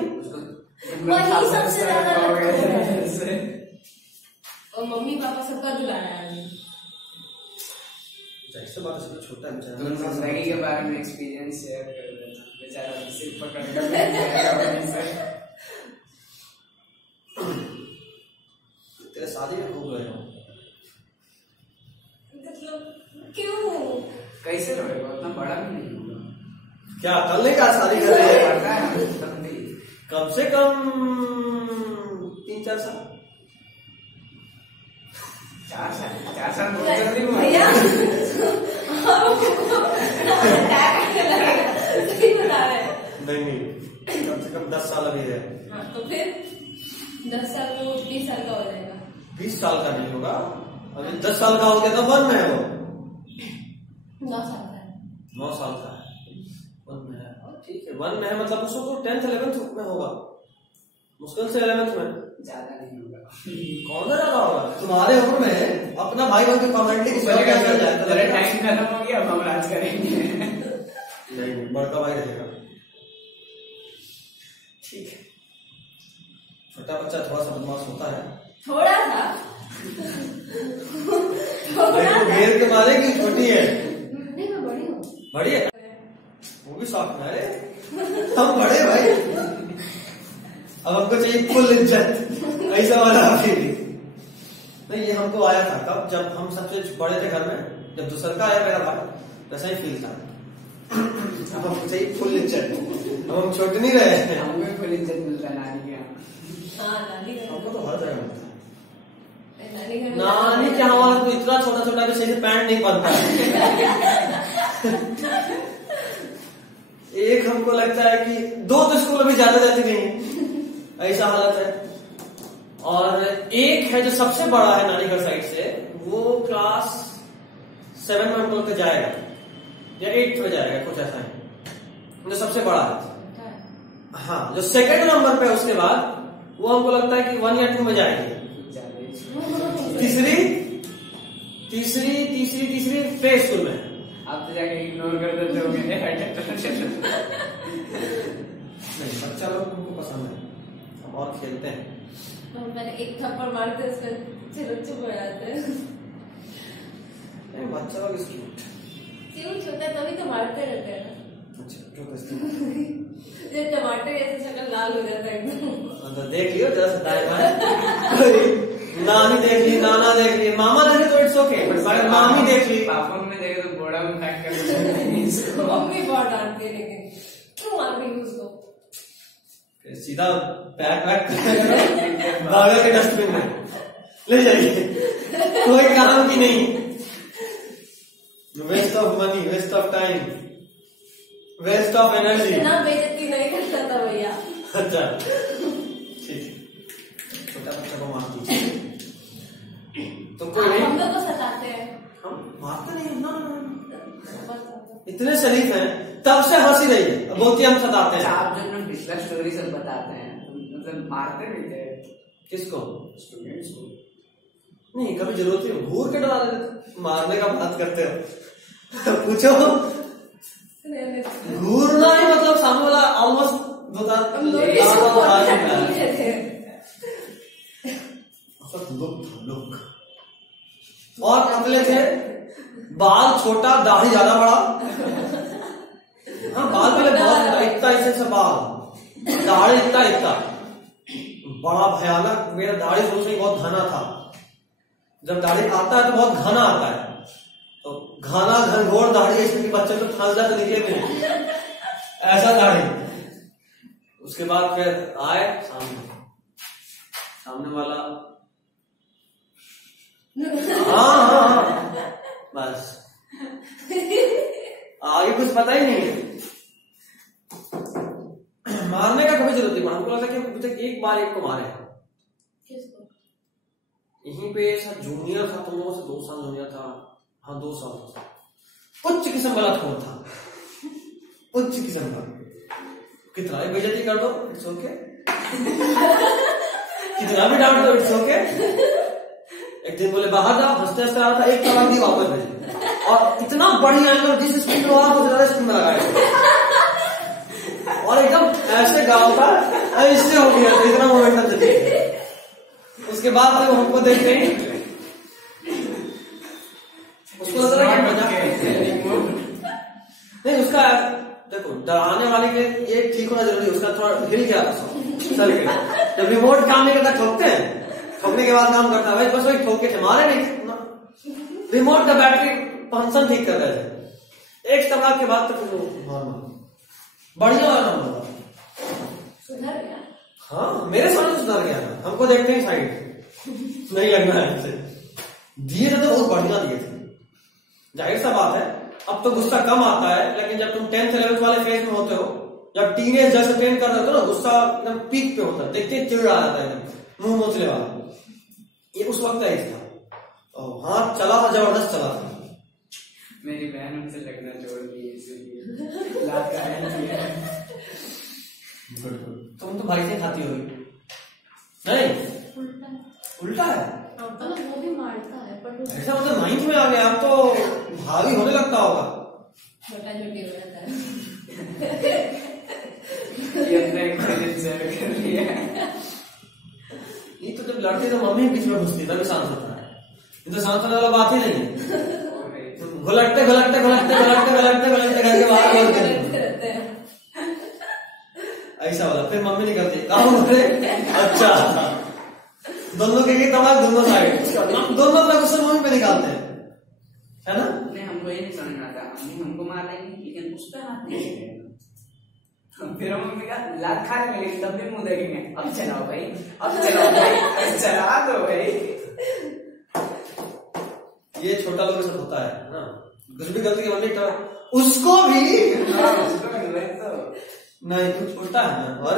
वही सबसे ज्यादा लगता है। और मम्मी पापा सबका दुलारा है। ऐसे बात से तो छोटा है बेचारा। तुम जिंदगी के बारे में एक्सपीरियंस शेयर कर देना, बेचारा सिर्फ पकड़ तेरे शादी में खूब रहे हो। मतलब क्यों? कैसे रहेगा, उतना बड़ा भी नहीं होगा। क्या कल नहीं कहा शादी कर रहे हैं? पता है तब भी कम से कम 3-4 साल। 4 साल बहुत जल्दी हुआ। भैया सही बता रहे हैं। नहीं कम से कम 10 साल अभी है। हाँ तो फिर 10 साल में वो 20 साल का हो जाएगा। 20 साल का नहीं होगा, अभी 10 साल का हो गया तो 1 में है वो। 9 साल का है। 9 साल का है, 1 में है। ठीक है 1 में है, मतलब उसको तो 10th 11th में होगा, मुश्किल से 11th में। ज्यादा नहीं होगा। कौन सा ज्यादा होगा? तुम्हारे उम्र में अपना भाई बन के कमेंटली किसी और क्या चल जाए? तेरा टाइम खत्म हो गया, अब हम राज करेंगे। नहीं बड़का भाई रहेगा। ठीक है, छोटा बच्चा थोड़ा सा बदमाश होता है। थोड़ा सा घेर के मारे की छोटी है? नहीं मैं बड़ी हूँ। बड़ी है वो भी शौक ना है, हम बड़े भाई। अब हमको चाहिए फुल इज्जत, ऐसा वाला फीलिंग नहीं। ये हमको आया था कब, जब हम सबसे बड़े थे घर में, जब दूसरा का आया मेरा भाई, वैसा ही फील था। अब हमको चाहिए फुल इज्जत, अब हम छोटे नहीं रहे हैं। हमको भी फुल इज्जत मिलता है नानी के यहाँ। हाँ नानी घर। हमको तो हर जगह मिलता है। नानी घर। नानी के हमारा तो इतना छोटा छोटा कि सही से पैंट नहीं बनता एक हमको लगता है कि 2 तो स्कूल अभी ज्यादा जाती नहीं है, ऐसा हालत है। और एक है जो सबसे बड़ा है नानीगढ़ साइड से, वो क्लास 7 में हमको लगता जाएगा या 8th में जाएगा, कुछ ऐसा है जो सबसे बड़ा है। हाँ जो सेकंड नंबर पे उसके बाद वो हमको लगता है कि 1 या 2 में जाएगी। तीसरी प्ले स्कूल में। आप तो जाके इग्नोर कर देते हो नहीं, बच्चा लोग हमको पसंद है, हम और खेलते हैं। तो मैंने एक थप्पड़ मारते उसमें चलो चुप हो जाते हैं। नहीं बच्चा लोग क्यूट क्यूट होता है तभी तो मारते रहते हैं ना। अच्छा जो कहते जब टमाटर ऐसे शक्ल लाल हो जाता है एकदम। तो देख लियो जरा सा दाएं बाएं। नानी देख ली, नाना देख ली, मामा देखे तो इट्स ओके, पर मामी देख ली। पापा में देखे तो बोड़ा में पैक कर मम्मी बहुत डांटती है, लेकिन क्यों मार रही हूँ उसको? सीधा पैक भागा के डस्टबिन में ले जाइए, कोई काम की नहीं। Waste of money, waste of time, waste of energy. इतना बेइज्जती नहीं करता था भैया। अच्छा ठीक, छोटा बच्चा को मारती तो कोई नहीं। हम लोग को सताते हैं। हम मारते नहीं ना, इतने शरीफ हैं, तब से हंसी रही है, बहुत ही हम सताते हैं। आप जो ना पिछला स्टोरी सब बताते हैं, मतलब मारते भी थे किसको? स्टूडेंट्स को। नहीं, कभी जरूरत नहीं, घूर के डरा देते, मारने का बात करते हो। पूछो, घूरना ही मतलब सामने वाला ऑलमोस्ट और पतले थे, बाल छोटा, दाढ़ी ज्यादा बड़ा। हाँ, बाल पहले बहुत इतना ऐसे से बाल, दाढ़ी इतना बड़ा भयानक। मेरा दाढ़ी सोचने बहुत घना था, जब दाढ़ी आता है तो बहुत घना आता है, तो घना घनघोर दाढ़ी इसमें बच्चे को फांसदा तो दिखे भी ऐसा दाढ़ी। उसके बाद फिर आए सामने वाला, हाँ बस आगे कुछ पता ही नहीं है। मारने का कभी जरूरत नहीं, हमको लगा कि अभी तक एक बार एक को मारे। किसको? यहीं पे सर जूनियर था, तुम लोगों से 2 साल जूनियर था। हाँ 2 साल था। उच्च किस्म वाला खून था, उच्च किस्म का। कितना भी बेइज्जती कर दो इट्स ओके, कितना भी डांट दो इट्स ओके। एक दिन बोले बाहर जाओ, हंसते हंसते आ रहा था, एक तलाक दी वापस भेजे, और इतना बढ़िया एंगल जिस स्क्रीन में हुआ वो ज्यादा स्क्रीन में लगाया, और एकदम ऐसे गाँव था, ऐसे हो गया, इतना मोमेंटम चलिए। उसके बाद जब हमको देख रहे उसको लग रहा है मजाक नहीं, उसका देखो डराने वाले के ये ठीक होना जरूरी है, उसका थोड़ा हिल गया सर के, जब रिमोट काम नहीं करता ठोकते हैं, ठोकने के बाद काम करता है, बस वही ठोक के थे, मारे नहीं, रिमोट का बैटरी फंक्शन ठीक कर रहे थे। एक तलाक के बाद तो फिर बढ़िया वाला नंबर सुधर गया। हाँ मेरे सामने सुधर गया, हमको देखते ही साइड नहीं लगना है ऐसे। दिए थे तो बहुत बढ़िया दिए थे, जाहिर सा बात है अब तो गुस्सा कम आता है, लेकिन जब तुम 10th 11th वाले फेज में होते हो, जब टीनेज जैसे ट्रेन कर रहे हो ना, गुस्सा एकदम पीक पे होता है, देखते ही चिड़ रहा जाता है एकदम मुंह मोचले वाला, ये उस वक्त ऐसा था। और हाथ चला था, जबरदस्त चला था। मेरी बहन हमसे लगना छोड़ दी इसलिए लात का है। तुम तो भाई से खाती होगी नहीं? उल्टा है मतलब वो भी मारता है पर ऐसा, मतलब 9th में आ गया, अब तो भावी होने लगता होगा। छोटा छोटी हो जाता है। ये तो जब लड़ती तो मम्मी बीच में घुसती तभी शांत होता है, ये तो शांत होने वाला बात ही नहीं है। घुलटते घुलटते घुलटते घुलटते घुलटते घुलटते घर के बाहर बोल देते ऐसा वाला। फिर मम्मी नहीं करती, काम करे अच्छा, दोनों के तबाक दोनों साइड, दोनों अपना गुस्सा मम्मी पे निकालते हैं, है ना? नहीं हमको ये नहीं समझ में आता, मम्मी हमको मार लेंगी लेकिन उस पर हाथ नहीं चलेगा। फिर मम्मी का लात खा लेंगे लेकिन तब भी मुंह देखेंगे, अब चलाओ भाई, अब चलाओ भाई, चला दो भाई। ये छोटा लोगों से होता है ना, कुछ भी गलती की मम्मी उसको भी नहीं, कुछ उल्टा है ना। और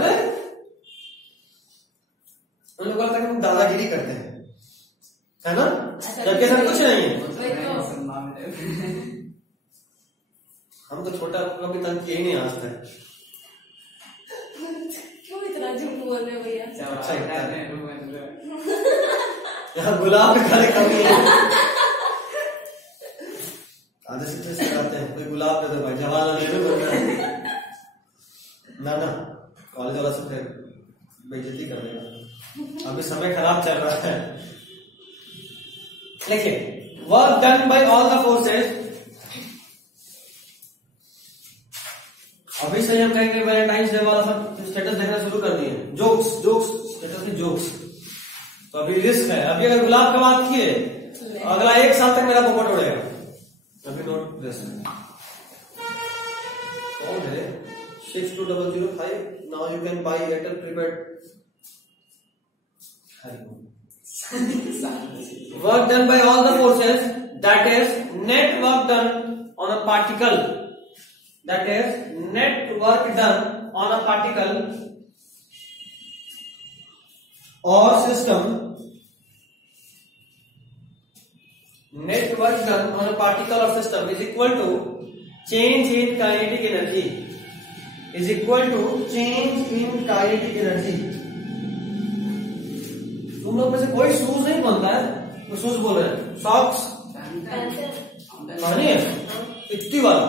उन लोगों का हम दादागिरी करते हैं, है ना, जबकि ऐसा कुछ नहीं है। हम तो छोटा कभी तंग किए ही नहीं आज तक। क्यों इतना झूठ बोल रहे हो भैया? अच्छा यहाँ गुलाब खाने कमी है, आधे से सिखाते हैं, कोई गुलाब दे दो भाई, जवाहरलाल नेहरू बनना है ना, कॉलेज वाला से फिर बेइज्जती कर देगा। अभी समय खराब चल रहा है। देखिए, work done bye all the forces. अभी से हम कहेंगे वैलेंटाइंस डे वाला सब स्टेटस देखना शुरू कर दिए, जोक्स जोक्स स्टेटस के जोक्स। तो अभी रिस्क है, अभी अगर गुलाब का बात किए अगला 1 साल तक मेरा पोपट उड़ेगा। अभी नोट रिस्क कौन है? 62005 now you can buy Airtel prepaid. Work done by all the forces, that is net work done on a particle, that is net work done on a particle or system, net work done on a particle or system is equal to change in kinetic energy is equal to change in kinetic energy. तुम लोग में से कोई shoes नहीं पहनता है, तो shoes बोल रहे हैं, सॉक्स पहनी है इतनी बार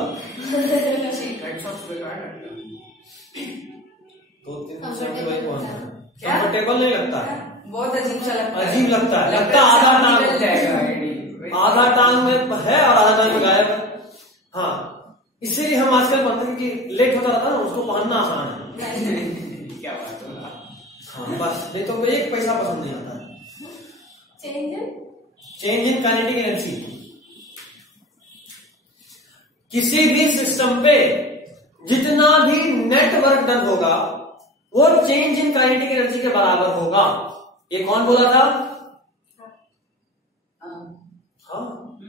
दो तीन कंफर्टेबल नहीं लगता है, बहुत अजीब सा लगता है, अजीब लगता है, लगता आधा टांग में है और आधा टांग में गायब है। हाँ, इसीलिए हम आजकल पहनते हैं कि लेट होता रहता है ना, उसको पहनना आसान है। क्या बात होगा। हाँ बस, नहीं तो एक पैसा पसंद नहीं आता है। चेंज इन काइनेटिक एनर्जी, किसी भी सिस्टम पे जितना भी नेटवर्क डन होगा वो चेंज इन काइनेटिक एनर्जी के बराबर होगा। ये कौन बोला था? हाँ,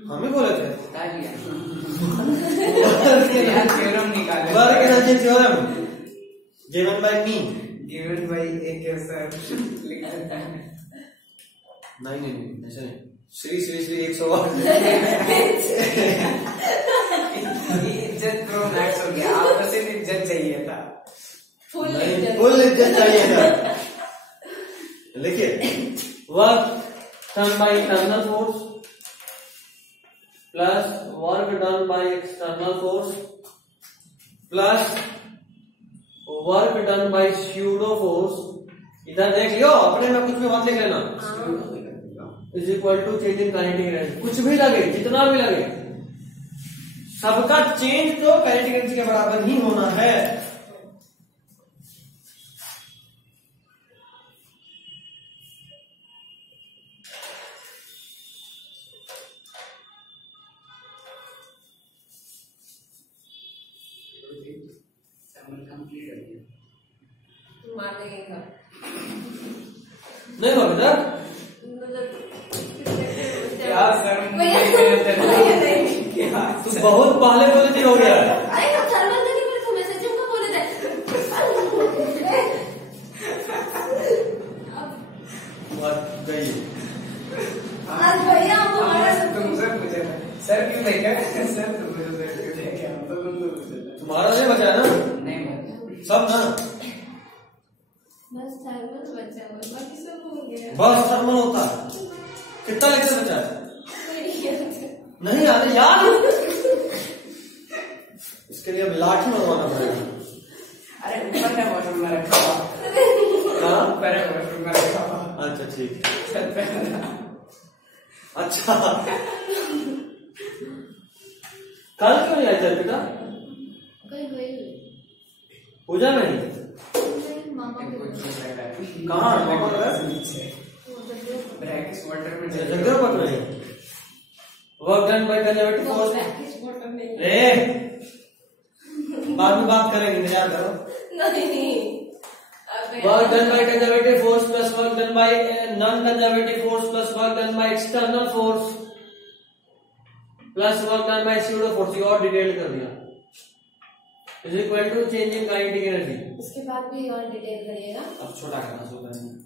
हम ही बोले थे। Work energy theorem given by me, given by एक सर लिख देता है। नहीं ऐसा नहीं, श्री 108 इज्जत प्रो मैक्स हो गया, आपको सिर्फ इज्जत चाहिए था, फुल इज्जत चाहिए था। लिखिए, work done by internal force plus work done by external force plus work done by pseudo force. इधर देख लियो, अपने में कुछ भी मत लिख लेना। Is equal to change in kinetic energy, कुछ भी लगे, जितना भी लगे, सबका चेंज तो काइनेटिक एनर्जी के बराबर ही होना है। नहीं हो बेटा, क्या सर तू बहुत पहले बोली थी, हो गया। अरे हम थर्मल नहीं बोले थे, मैसेज हमको बोले थे। गई आज भैया हम हमारा तुमसे पूछा था सर क्यों देखा, सर तुमसे क्यों देखा, हम तो तुमसे पूछा था। तुम्हारा नहीं बचा ना, नहीं सब ना, बस थर्मल बचा हुआ, बाकी सब हो गया। बस थर्मल होता है। कितना लेक्चर बचा है? नहीं यार, इसके लिए अब लाठी मंगवाना पड़ेगा। अरे ऊपर है वॉशरूम में रखा हुआ, हाँ, ऊपर है वॉशरूम में रखा हुआ। अच्छा ठीक, अच्छा कल क्यों नहीं आए थे बेटा? कहीं गई पूजा में नहीं? मामा के कहाँ मामा का? ब्रैकेट वाटर में जगह पर नहीं। Work done by conservative force, बाद में बात करेंगे, इंतजार करो। नहीं, work done by conservative force plus work done by non conservative force plus work done by external force plus work done by pseudo force, ये और डिटेल कर दिया। Is equal to change in kinetic energy. उसके बाद भी और detail करिएगा। अब छोटा करना शुरू करेंगे।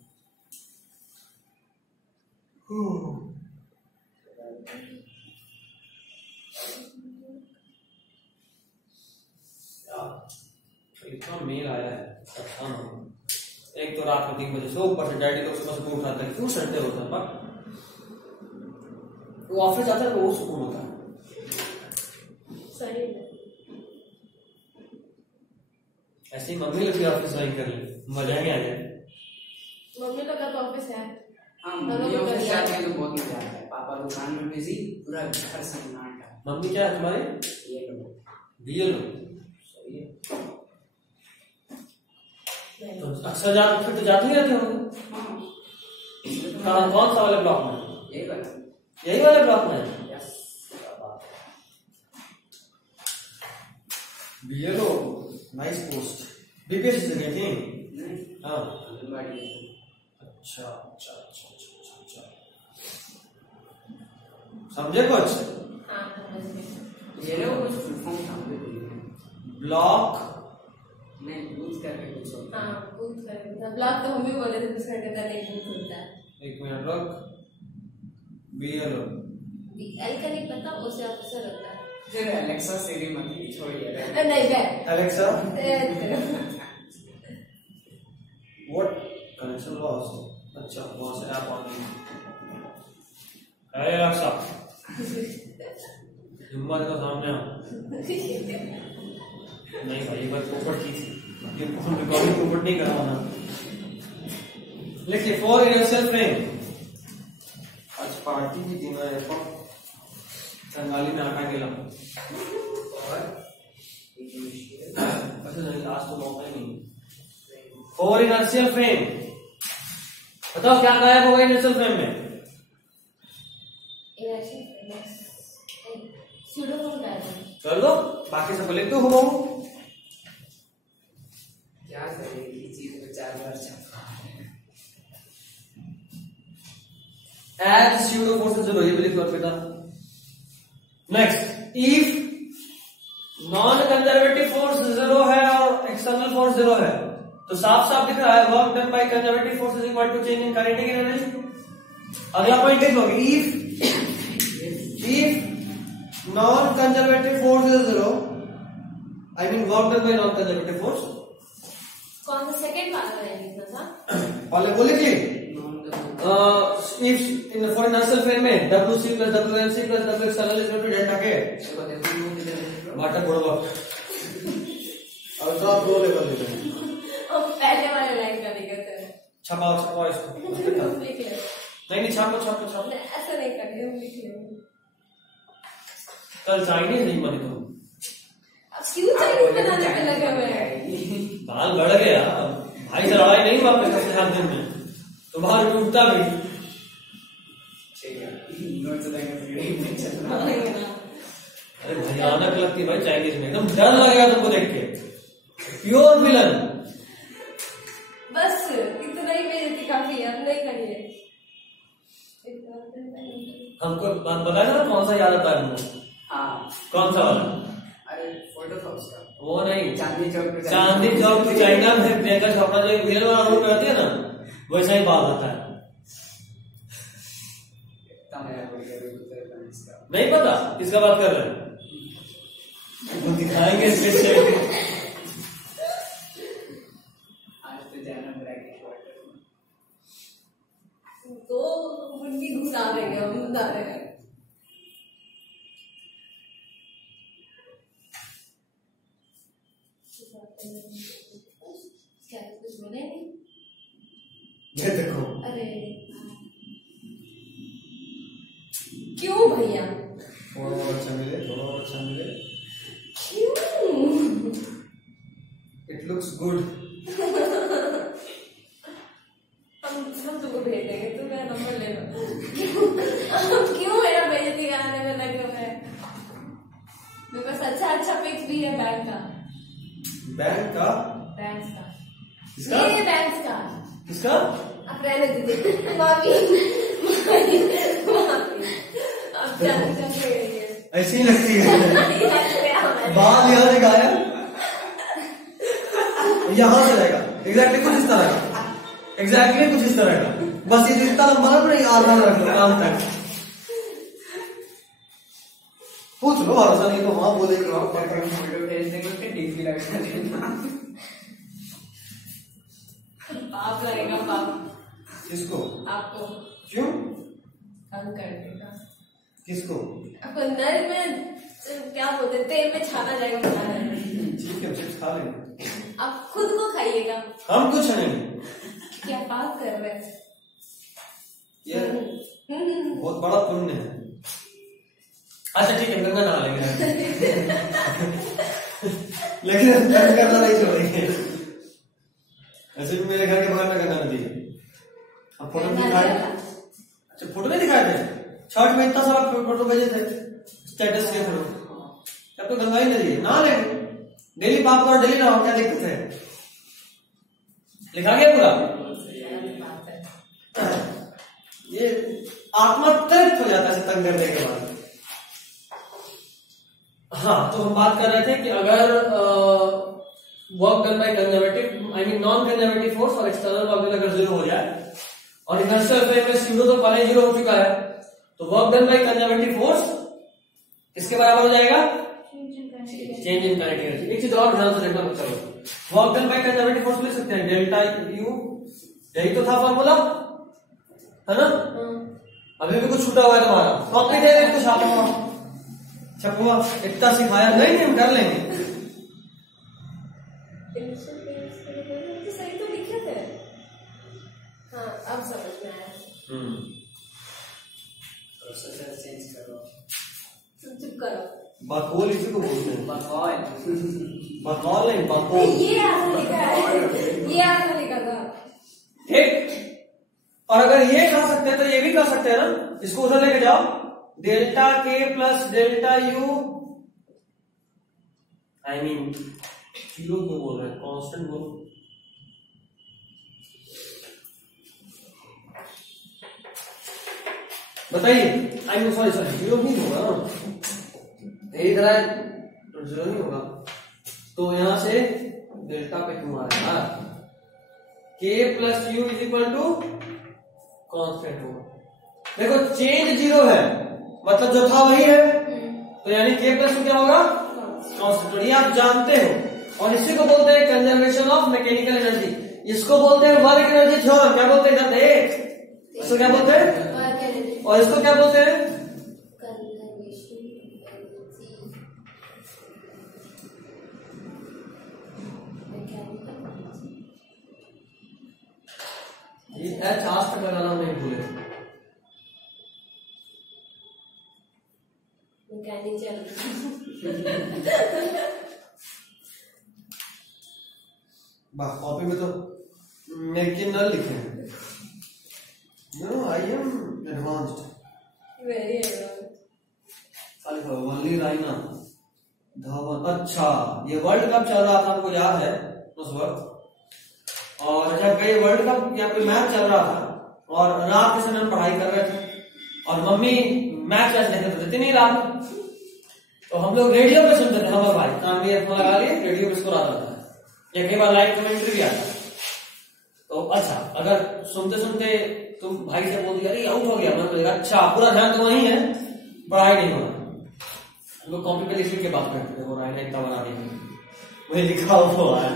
इतना मेल आया है, अच्छा ना। एक तो रात को 3 बजे से, ऊपर से डैडी लोग सुबह सुबह उठाते हैं, क्यों सड़ते होता है? बट वो ऑफिस जाता है तो वो सुकून होता है। सही ऐसे ही मम्मी लोग भी ऑफिस ज्वाइन कर ले, मजा ही आ जाए। मम्मी लोग का तो ऑफिस है। हाँ, मम्मी ऑफिस जाते हैं तो बहुत मजा आता है। पापा दुकान में बिजी, पूरा घर सन्नाटा। मम्मी क्या है तुम्हारी? ये लो, BLO। सही है। तो अक्सर जाते, फिर तो जाते ही रहते हो। कहाँ, कौन सा वाले ब्लॉक में? यही बात, यही वाले ब्लॉक में? Yes. BLO, nice post. BPS से गई थी? नहीं, हाँ। आंगनबाड़ी है। अच्छा। समझे कुछ? हाँ, ये लो कुछ फुल फॉर्म था पे ब्लॉक नहीं, बूथ करके कुछ होता है। हाँ, बूथ करके ब्लॉक तो हम भी बोले थे, दूसरा कहता नहीं बूथ होता है। एक मिनट रुक। BLO एल का नहीं पता, उसे ऑफिसर होता है। फिर एलेक्सा सीरी मत छोड़िए। नहीं गए एलेक्सा व्हाट कनेक्शन लॉस। अच्छा वहां से ऐप ऑन है। एलेक्सा हिम्मत का सामने आ। नहीं भाई एक बार पोपट की थी, ये रिकॉर्डिंग पोपट नहीं करवाना। लिखिए फॉर इनिशियल फ्रेम। आज पार्टी भी देना है पर बंगाली में आटा के लाओ। और अच्छा नहीं लास्ट तो मौका ही नहीं। फॉर इनिशियल फ्रेम बताओ क्या गायब होगा इनिशियल फ्रेम में? कर दो बाकी सब लिख दो हो क्या करेगी चीज को 4 बार छपा। एज स्यूडो फोर्स जीरो, ये भी लिख लो बेटा। Next if non conservative force zero है और एक्सटर्नल फोर्स जीरो है तो साफ साफ दिख रहा है work done by conservative force is equal to change in kinetic energy. अगला पॉइंट लिख लो if non conservative force is zero, I mean work done by non conservative force. कौन सा सेकंड वाला है लिखना था? पहले वो लिख ली। if in for inertial frame में WC plus WNC plus W external is equal to delta K। Water बोलो अब तो आप दो लेवल लिख रहे हैं। पहले वाले लाइन का लिखा था। छपाओ छपाओ इसको। लिख ले। नहीं छापो छापो छापो। ऐसा नहीं करेंगे, लिख ले। कल चाइनीज नहीं बनी तुम। अब क्यों चाइनीज बनाने पे लगा हुआ है? बाल बढ़ गया भाई से लड़ाई नहीं वापस करते 7 दिन में तुम्हारी टूटता भी। अरे भयानक लगती भाई चाइनीज में, एकदम डर लगेगा तुमको देख के। Pure villain. बस इतना ही बेइज्जती काफी है, अब नहीं करिए। हमको बात बताया ना कौन सा याद आता है तुमको? हाँ कौन सा वाला? अरे फोटो फॉक्स का वो नहीं, चांदनी चौक पे चाइना में प्रियंका चोपड़ा जो एक विलन वाला रोल करती है ना वैसा ही बात आता है। नहीं पता किसका बात कर रहे हैं? वो दिखाएंगे इसमें। आज तो जाना ब्रैकेट वाटर तो मुंडी घुसा देंगे, हम घुसा देंगे। क्या कुछ बोले नहीं? ये देखो अरे क्यों भैया? थोड़ा और अच्छा मिले, थोड़ा और अच्छा मिले। क्यों? It looks good. हम तुमको भेज देंगे, तू मेरा नंबर ले लो। क्यों मेरा बेइज्जती कराने में लगे हुए हैं? मेरे पास अच्छा अच्छा पिक्स भी है बैंक का। बैंक का? बैंक का। किसका? ये बैंक का। किसका? अब रहने दीजिए। मामी ऐसी ही लगती है। बाल यहाँ से गायब, यहाँ से जाएगा एग्जैक्टली कुछ इस तरह का, एग्जैक्टली कुछ इस तरह का। बस ये जो इतना लंबा नहीं आधा रख लो काम तक। पूछ लो भरोसा नहीं तो वहां बोलेंगे फोटो भेजने को डीपी लगा देना। पाप लगेगा, पाप। किसको? आपको। क्यों? कम कर देगा। किसको? आपको नर में क्या बोलते हैं, तेल में छाना जाएगा बताना। ठीक है चिप्स खा लेंगे। आप खुद को खाइएगा। हम कुछ नहीं। क्या पाप कर रहे हैं? ये बहुत बड़ा पुण्य है। अच्छा ठीक है गंगा नहा लेंगे। लेकिन गंगा नहीं छोड़ेंगे। ऐसे भी मेरे घर के बाहर में गंगा नदी है। अब फोटो दिखाए? अच्छा फोटो नहीं दिखाए थे? छठ में इतना सारा फोटो भेजे थे स्टेटस के थ्रू। अब तो गंगा ही नदी है, नहा लेंगे। डेली पाप करो डेली नहाओ, क्या दिक्कत है? लिखा गया पूरा? ये आत्मा तृप्त हो जाता है तंग करने के बाद। हाँ तो हम बात कर रहे थे कि अगर work done by conservative I mean non conservative force और एक्सटर्नल वर्क अगर जीरो हो जाए और इनर्शियल फ्रेम में स्यूडो तो पहले जीरो हो चुका है तो work done by conservative force किसके बराबर हो जाएगा? Change in kinetic change in kinetic energy. एक चीज और ध्यान से देखना बच्चा लोग, work done by conservative force लिख सकते हैं डेल्टा यू, यही तो था फॉर्मूला, है ना? अभी भी कुछ छूटा हुआ है तुम्हारा, कॉपी दे दे कुछ आप छपुआ, इतना सिखाया नहीं, हम कर लेंगे। तो सही तो लिखे थे। हाँ अब समझ में आया। प्रोसेसर चेंज करो। तुम चुप करो। बकौल इसी को बोलते हैं, बकौल बकौल नहीं बकौल। ये आपने लिखा है, ये आपने लिखा था। ठीक, और अगर ये कर सकते हैं तो ये भी कर सकते हैं ना, इसको उधर लेके जाओ, डेल्टा के plus delta U, I mean zero क्यों बोल रहे हैं, कांस्टेंट बोलो। बताइए, आई मीन सॉरी जीरो नहीं होगा ना, इधर आए तो जीरो नहीं होगा, तो यहां से डेल्टा पे क्यों आ रहा है? K plus U is equal to constant होगा। देखो चेंज जीरो है, मतलब जो था वही है, तो यानी के प्लस यू क्या होगा? कांस्टेंट। ये आप जानते हो, और इसी को बोलते हैं कंजर्वेशन ऑफ मैकेनिकल एनर्जी, इसको बोलते हैं वर्क एनर्जी थ्योरम। क्या बोलते हैं? इधर देख, इसको क्या बोलते हैं? और इसको क्या बोलते हैं? एच आज तक लगाना नहीं भूले। वाह, कॉपी में तो मैकेनिकल लिखे हैं। No I am advanced, very advanced. वल्ली रायना धवन। अच्छा, ये वर्ल्ड कप चल रहा था, हमको याद है उस वक्त, और जब ये वर्ल्ड कप या कोई मैच चल रहा था और रात के समय हम पढ़ाई कर रहे थे और मम्मी मैच देखते तो देती नहीं रात, तो हम लोग रेडियो पे सुनते थे, हमारे भाई कान में ईयरफोन लगा लिए रेडियो पे सुना था, या कई बार लाइव कमेंट्री भी आता। तो अच्छा, अगर सुनते सुनते तुम भाई से बोल दिया अरे आउट हो गया, मतलब अच्छा पूरा ध्यान तो वही है, पढ़ाई नहीं होना। हम लोग कॉपी पे लिख के बात करते थे, वो राय ने इतना बना दिया, वही लिखा हुआ है,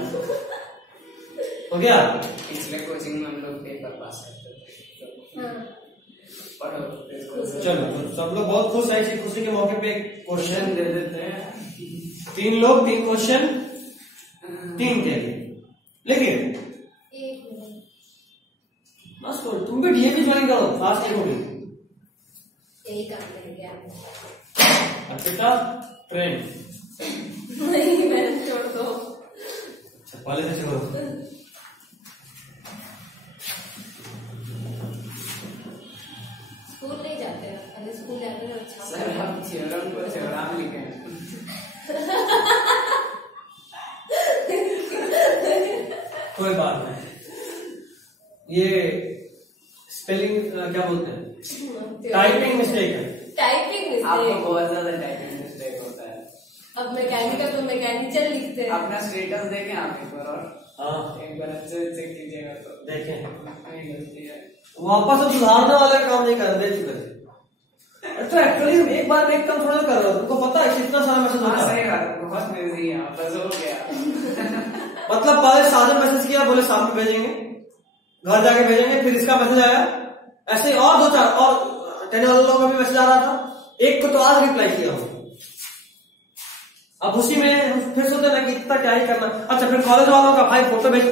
हो गया। इसलिए कोचिंग में हम लोग पेपर पास करते थे। पढ़ो चलो, तो सब लोग बहुत खुश है, इसी खुशी के मौके पे क्वेश्चन दे देते हैं। 3 लोग 3 क्वेश्चन 3 के लिए लिखिए। बस तो तुम भी डीएपी ज्वाइन करो, फास्ट एक होगी, यही काम करेंगे आप। अच्छा ट्रेन नहीं, मैंने छोड़ दो। अच्छा पहले से छोड़ो। स्कूल नहीं जाते हैं, अगर स्कूल जाते हैं अच्छा। सर हम थ्योरम को थ्योरम लिखे हैं। कोई बात नहीं, ये स्पेलिंग क्या बोलते हैं, टाइपिंग मिस्टेक है। टाइपिंग आपको मिस्टेक। बहुत ज्यादा टाइपिंग मिस्टेक होता है। अब मैकेनिकल तो मैकेनिकल लिखते हैं। अपना स्टेटस देखें आप एक बार, और हाँ एक बार अच्छे से चेक कीजिएगा तो देखें, कहीं गलती है। वापस अब सुधारने वाला काम नहीं कर दे चुके। अच्छा एक्चुअली एक बार एक काम थोड़ा कर रहे हो, तुमको पता है कितना सारा मैसेज होता है। सही बात, बहुत बिजी है, बस हो गया। मतलब पहले साजन मैसेज किया, बोले साथ में भेजेंगे, घर जाके भेजेंगे, फिर इसका मैसेज आया, ऐसे और 2-4 और कहने वाले लोगों का भी मैसेज आ रहा था, एक को तो आज रिप्लाई किया हूं। अब उसी में हम फिर सोचे ना कि इतना क्या ही करना। अच्छा फिर कॉलेज वालों का भाई फोटो भेज,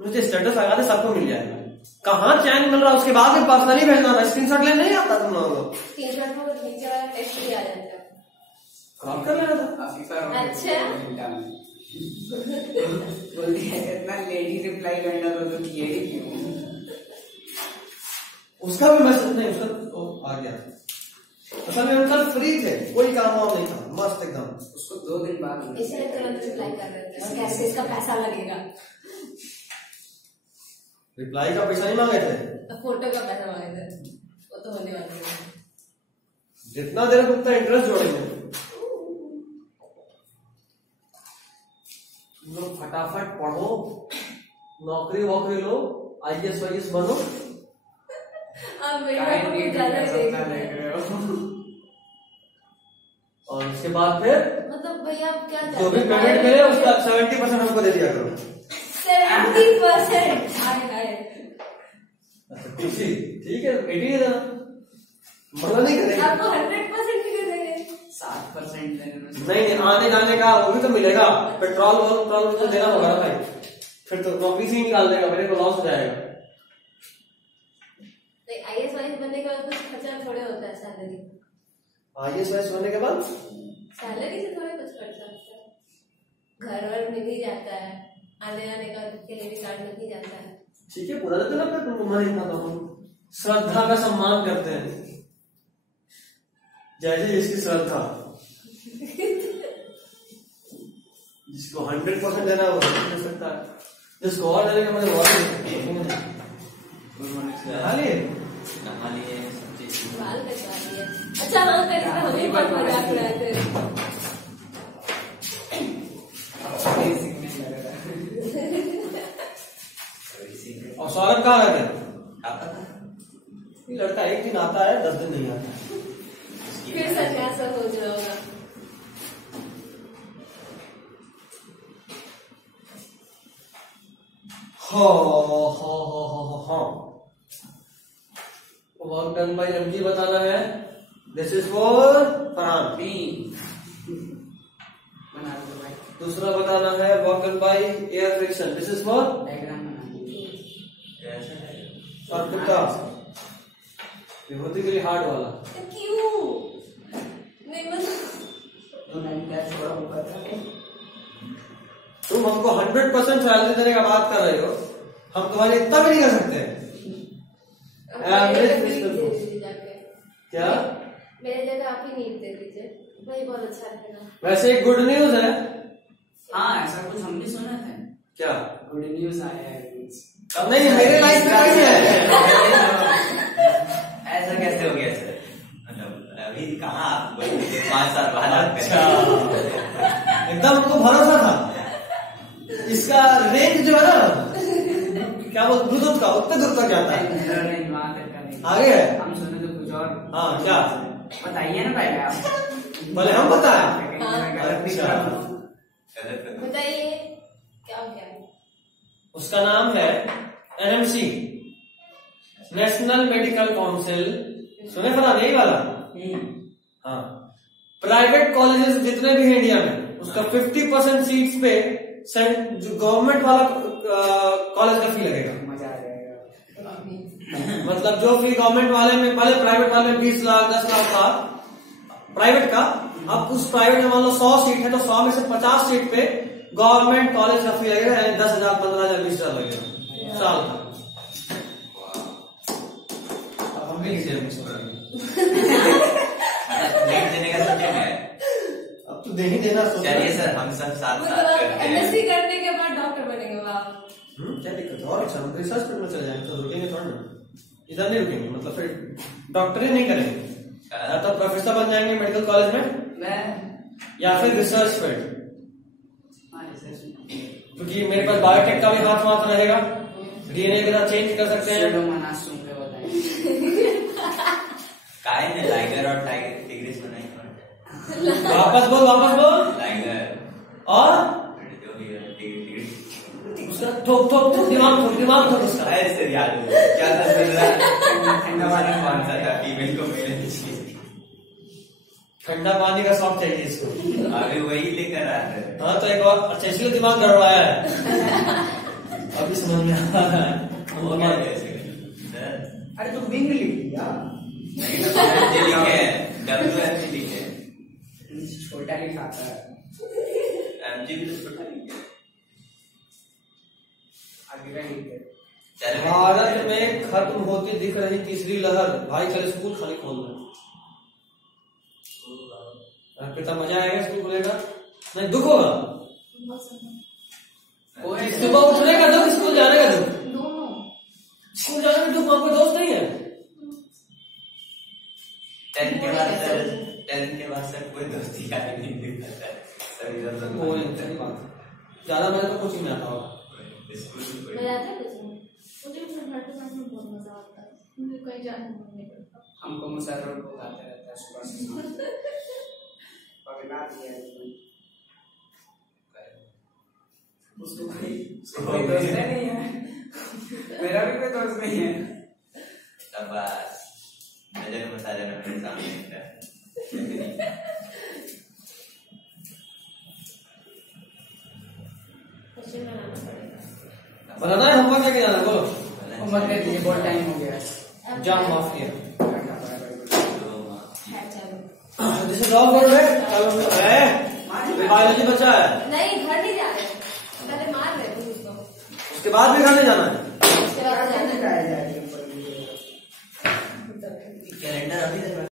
मुझे स्टेटस लगा दे, सबको मिल जाएगा। कहाँ चैन मिल रहा, उसके बाद में पर्सनली भेजना था, स्क्रीनशॉट लेने नहीं आता तुम लोगों को। स्क्रीनशॉट में नीचे वाला टेक्स्ट भी आ जाता है। कॉल कर लेना था। अच्छा। बोलती है इतना लेडी रिप्लाई करना तो किए ही क्यों? उसका भी मैसेज नहीं, उसका तो आ गया। असल में हम कल फ्री थे, कोई काम वाम नहीं था, मस्त एकदम। उसको 2 दिन बाद इसलिए तुरंत रिप्लाई कर रहे थे, और कैसे इसका पैसा लगेगा। रिप्लाई का पैसा नहीं मांगे थे, फोटो का पैसा मांगे थे, वो तो होने वाला है। जितना देर उतना इंटरेस्ट जोड़ेंगे। तुम लोग फटाफट पढ़ो, नौकरी वोकरी लो, IAS वाईएस बनो। अब मेरा को ज्यादा देख रहे हो। और उसके बाद फिर मतलब भैया आप क्या जो भी पेमेंट मिले उसका 70% हमको दे दिया करो। 70%? खुशी ठीक है, 80 दे देना, मना नहीं करेंगे। आपको 100% भी दे देंगे। 7% नहीं, आने जाने का वो भी तो मिलेगा, पेट्रोल तो देना होगा ना भाई, फिर तो नौकरी से ही निकाल देगा, मेरे को लॉस हो जाएगा। IAS वाइस बनने के बाद कुछ खर्चा थोड़े होता है सैलरी। IAS वाइस होने के बाद सैलरी से थोड़े कुछ खर्चा होता है, घर वर मिल ही जाता है, आने जाने का के लिए भी कार्ड मिल ही जाता है। ठीक है, पूरा देते ना, फिर तुमको मना नहीं करता हूँ। श्रद्धा का सम्मान करते हैं, जैसे जिसकी श्रद्धा, जिसको 100% देना है वो दे सकता है, जिसको और देने का मतलब और नहा लिए बाल कटवा दिया। अच्छा हाँ, कल हमें बहुत मजाक उड़ाए थे। और सौरभ कहाँ रहते? ये लड़का एक दिन आता है, 10 दिन नहीं आता। फिर सन्यास हो जाएगा। वर्क डन बाय एमजी बताना है। This is for Farhan. बना दो भाई। दूसरा बताना है work done by air friction. This is for diagram बना दो। और कितना विभूति के लिए हार्ड वाला। क्यों नहीं तो मैंने क्या छोड़ा ऊपर था। तुम हमको 100% सैलरी देने का बात कर रहे हो, हम तुम्हारे इतना भी नहीं कर सकते। क्या मेरे जगह आप ही नींद दे दीजिए, वही बहुत अच्छा रहेगा। वैसे एक गुड न्यूज है। हाँ, ऐसा कुछ हम भी सुना था। क्या गुड न्यूज आया है कुछ। नहीं, मेरे लाइफ में नहीं है। ऐसा कैसे हो गया सर? मतलब अभी कहाँ 5 साल बाद? अच्छा, एकदम हमको भरोसा था। इसका रेंज जो है ना, क्या वो ब्लूटूथ का उतने दूर तक जाता है। आगे है, हम सुने तो कुछ और। हाँ क्या बताइए ना पहले आप। भले हम बताएं। बताइए क्या क्या है? उसका नाम है NMC, नेशनल मेडिकल काउंसिल। सुने पता यही वाला? हाँ, प्राइवेट कॉलेजेस जितने भी हैं इंडिया में, उसका 50% सीट्स पे जो गवर्नमेंट वाला कॉलेज का फी लगेगा। मजा आ जाएगा। मतलब जो फी गवर्नमेंट वाले में, पहले प्राइवेट वाले में 20 लाख 10 लाख था प्राइवेट का, अब उस प्राइवेट में मान लो 100 सीट है तो 100 में से 50 सीट पे गवर्नमेंट कॉलेज का फी लगेगा, यानी 10,000 15,000 20,000 लगेगा साल का। अब हम भी नहीं दे देने का सोचे हैं। अब तो दे ही देना। चलिए सर, हम सब साथ MSc करने के बाद डॉक्टर बनेंगे आप? क्या दिक्कत है? और अच्छा, हम रिसर्च करने चले जाएंगे तो रुकेंगे थोड़ा ना, इधर नहीं रुकेंगे। मतलब फिर डॉक्टरी नहीं करेंगे, या तो प्रोफेसर बन जाएंगे मेडिकल कॉलेज में, या फिर रिसर्च फील्ड। क्योंकि मेरे पास बायोटेक का भी हाथ रहेगा, DNA के साथ चेंज कर सकते हैं। टाइगर और टाइगर डिग्री सुनाई। वापस बोल टाइगर और उसका ठोक दिमाग ठोक उसका। ऐसे याद क्या था? ठंडा पानी कौन सा था? फीमेल को मेल? ठंडा पानी का शौक चाहिए इसको। अभी वही लेकर आ रहे हैं। हाँ तो एक और अच्छा, इसलिए दिमाग गड़बड़ाया है। अभी समझ में आ रहा है। अरे तो विंग लिख दिया। छोटा लिखा था। MG भी तो छोटा लिखा। भारत में खत्म होती दिख रही तीसरी लहर, भाई चले स्कूल खाली खोल रहे। पिता मजा आएगा स्कूल खुलेगा? नहीं, दुख होगा। सुबह उठने का दुख, स्कूल जाने का दुख। स्कूल जाने का दुख, वहां कोई दोस्त नहीं है। 10th के बाद सर कोई दोस्ती यारी नहीं दिखता है। ज्यादा मजा तो कोचिंग में आता होगा। कहीं जाने नहीं पड़ता। हमको मुसर्रफ बताते रहता है सुबह से। उसको कोई दोस्त नहीं है, मेरा भी कोई दोस्त नहीं है। शाबाश, नजर मत आ जाना मेरे सामने। बताना है होमवर्क क्या जाना बोलो। होमवर्क कर दिए, बहुत टाइम हो गया। जाम माफ किया। है चलो। जैसे ड्रॉप करो बायोलॉजी बचा है, नहीं घर नहीं जा रहे, पहले मार रहे थे उसको। उसके बाद भी घर नहीं जाना है।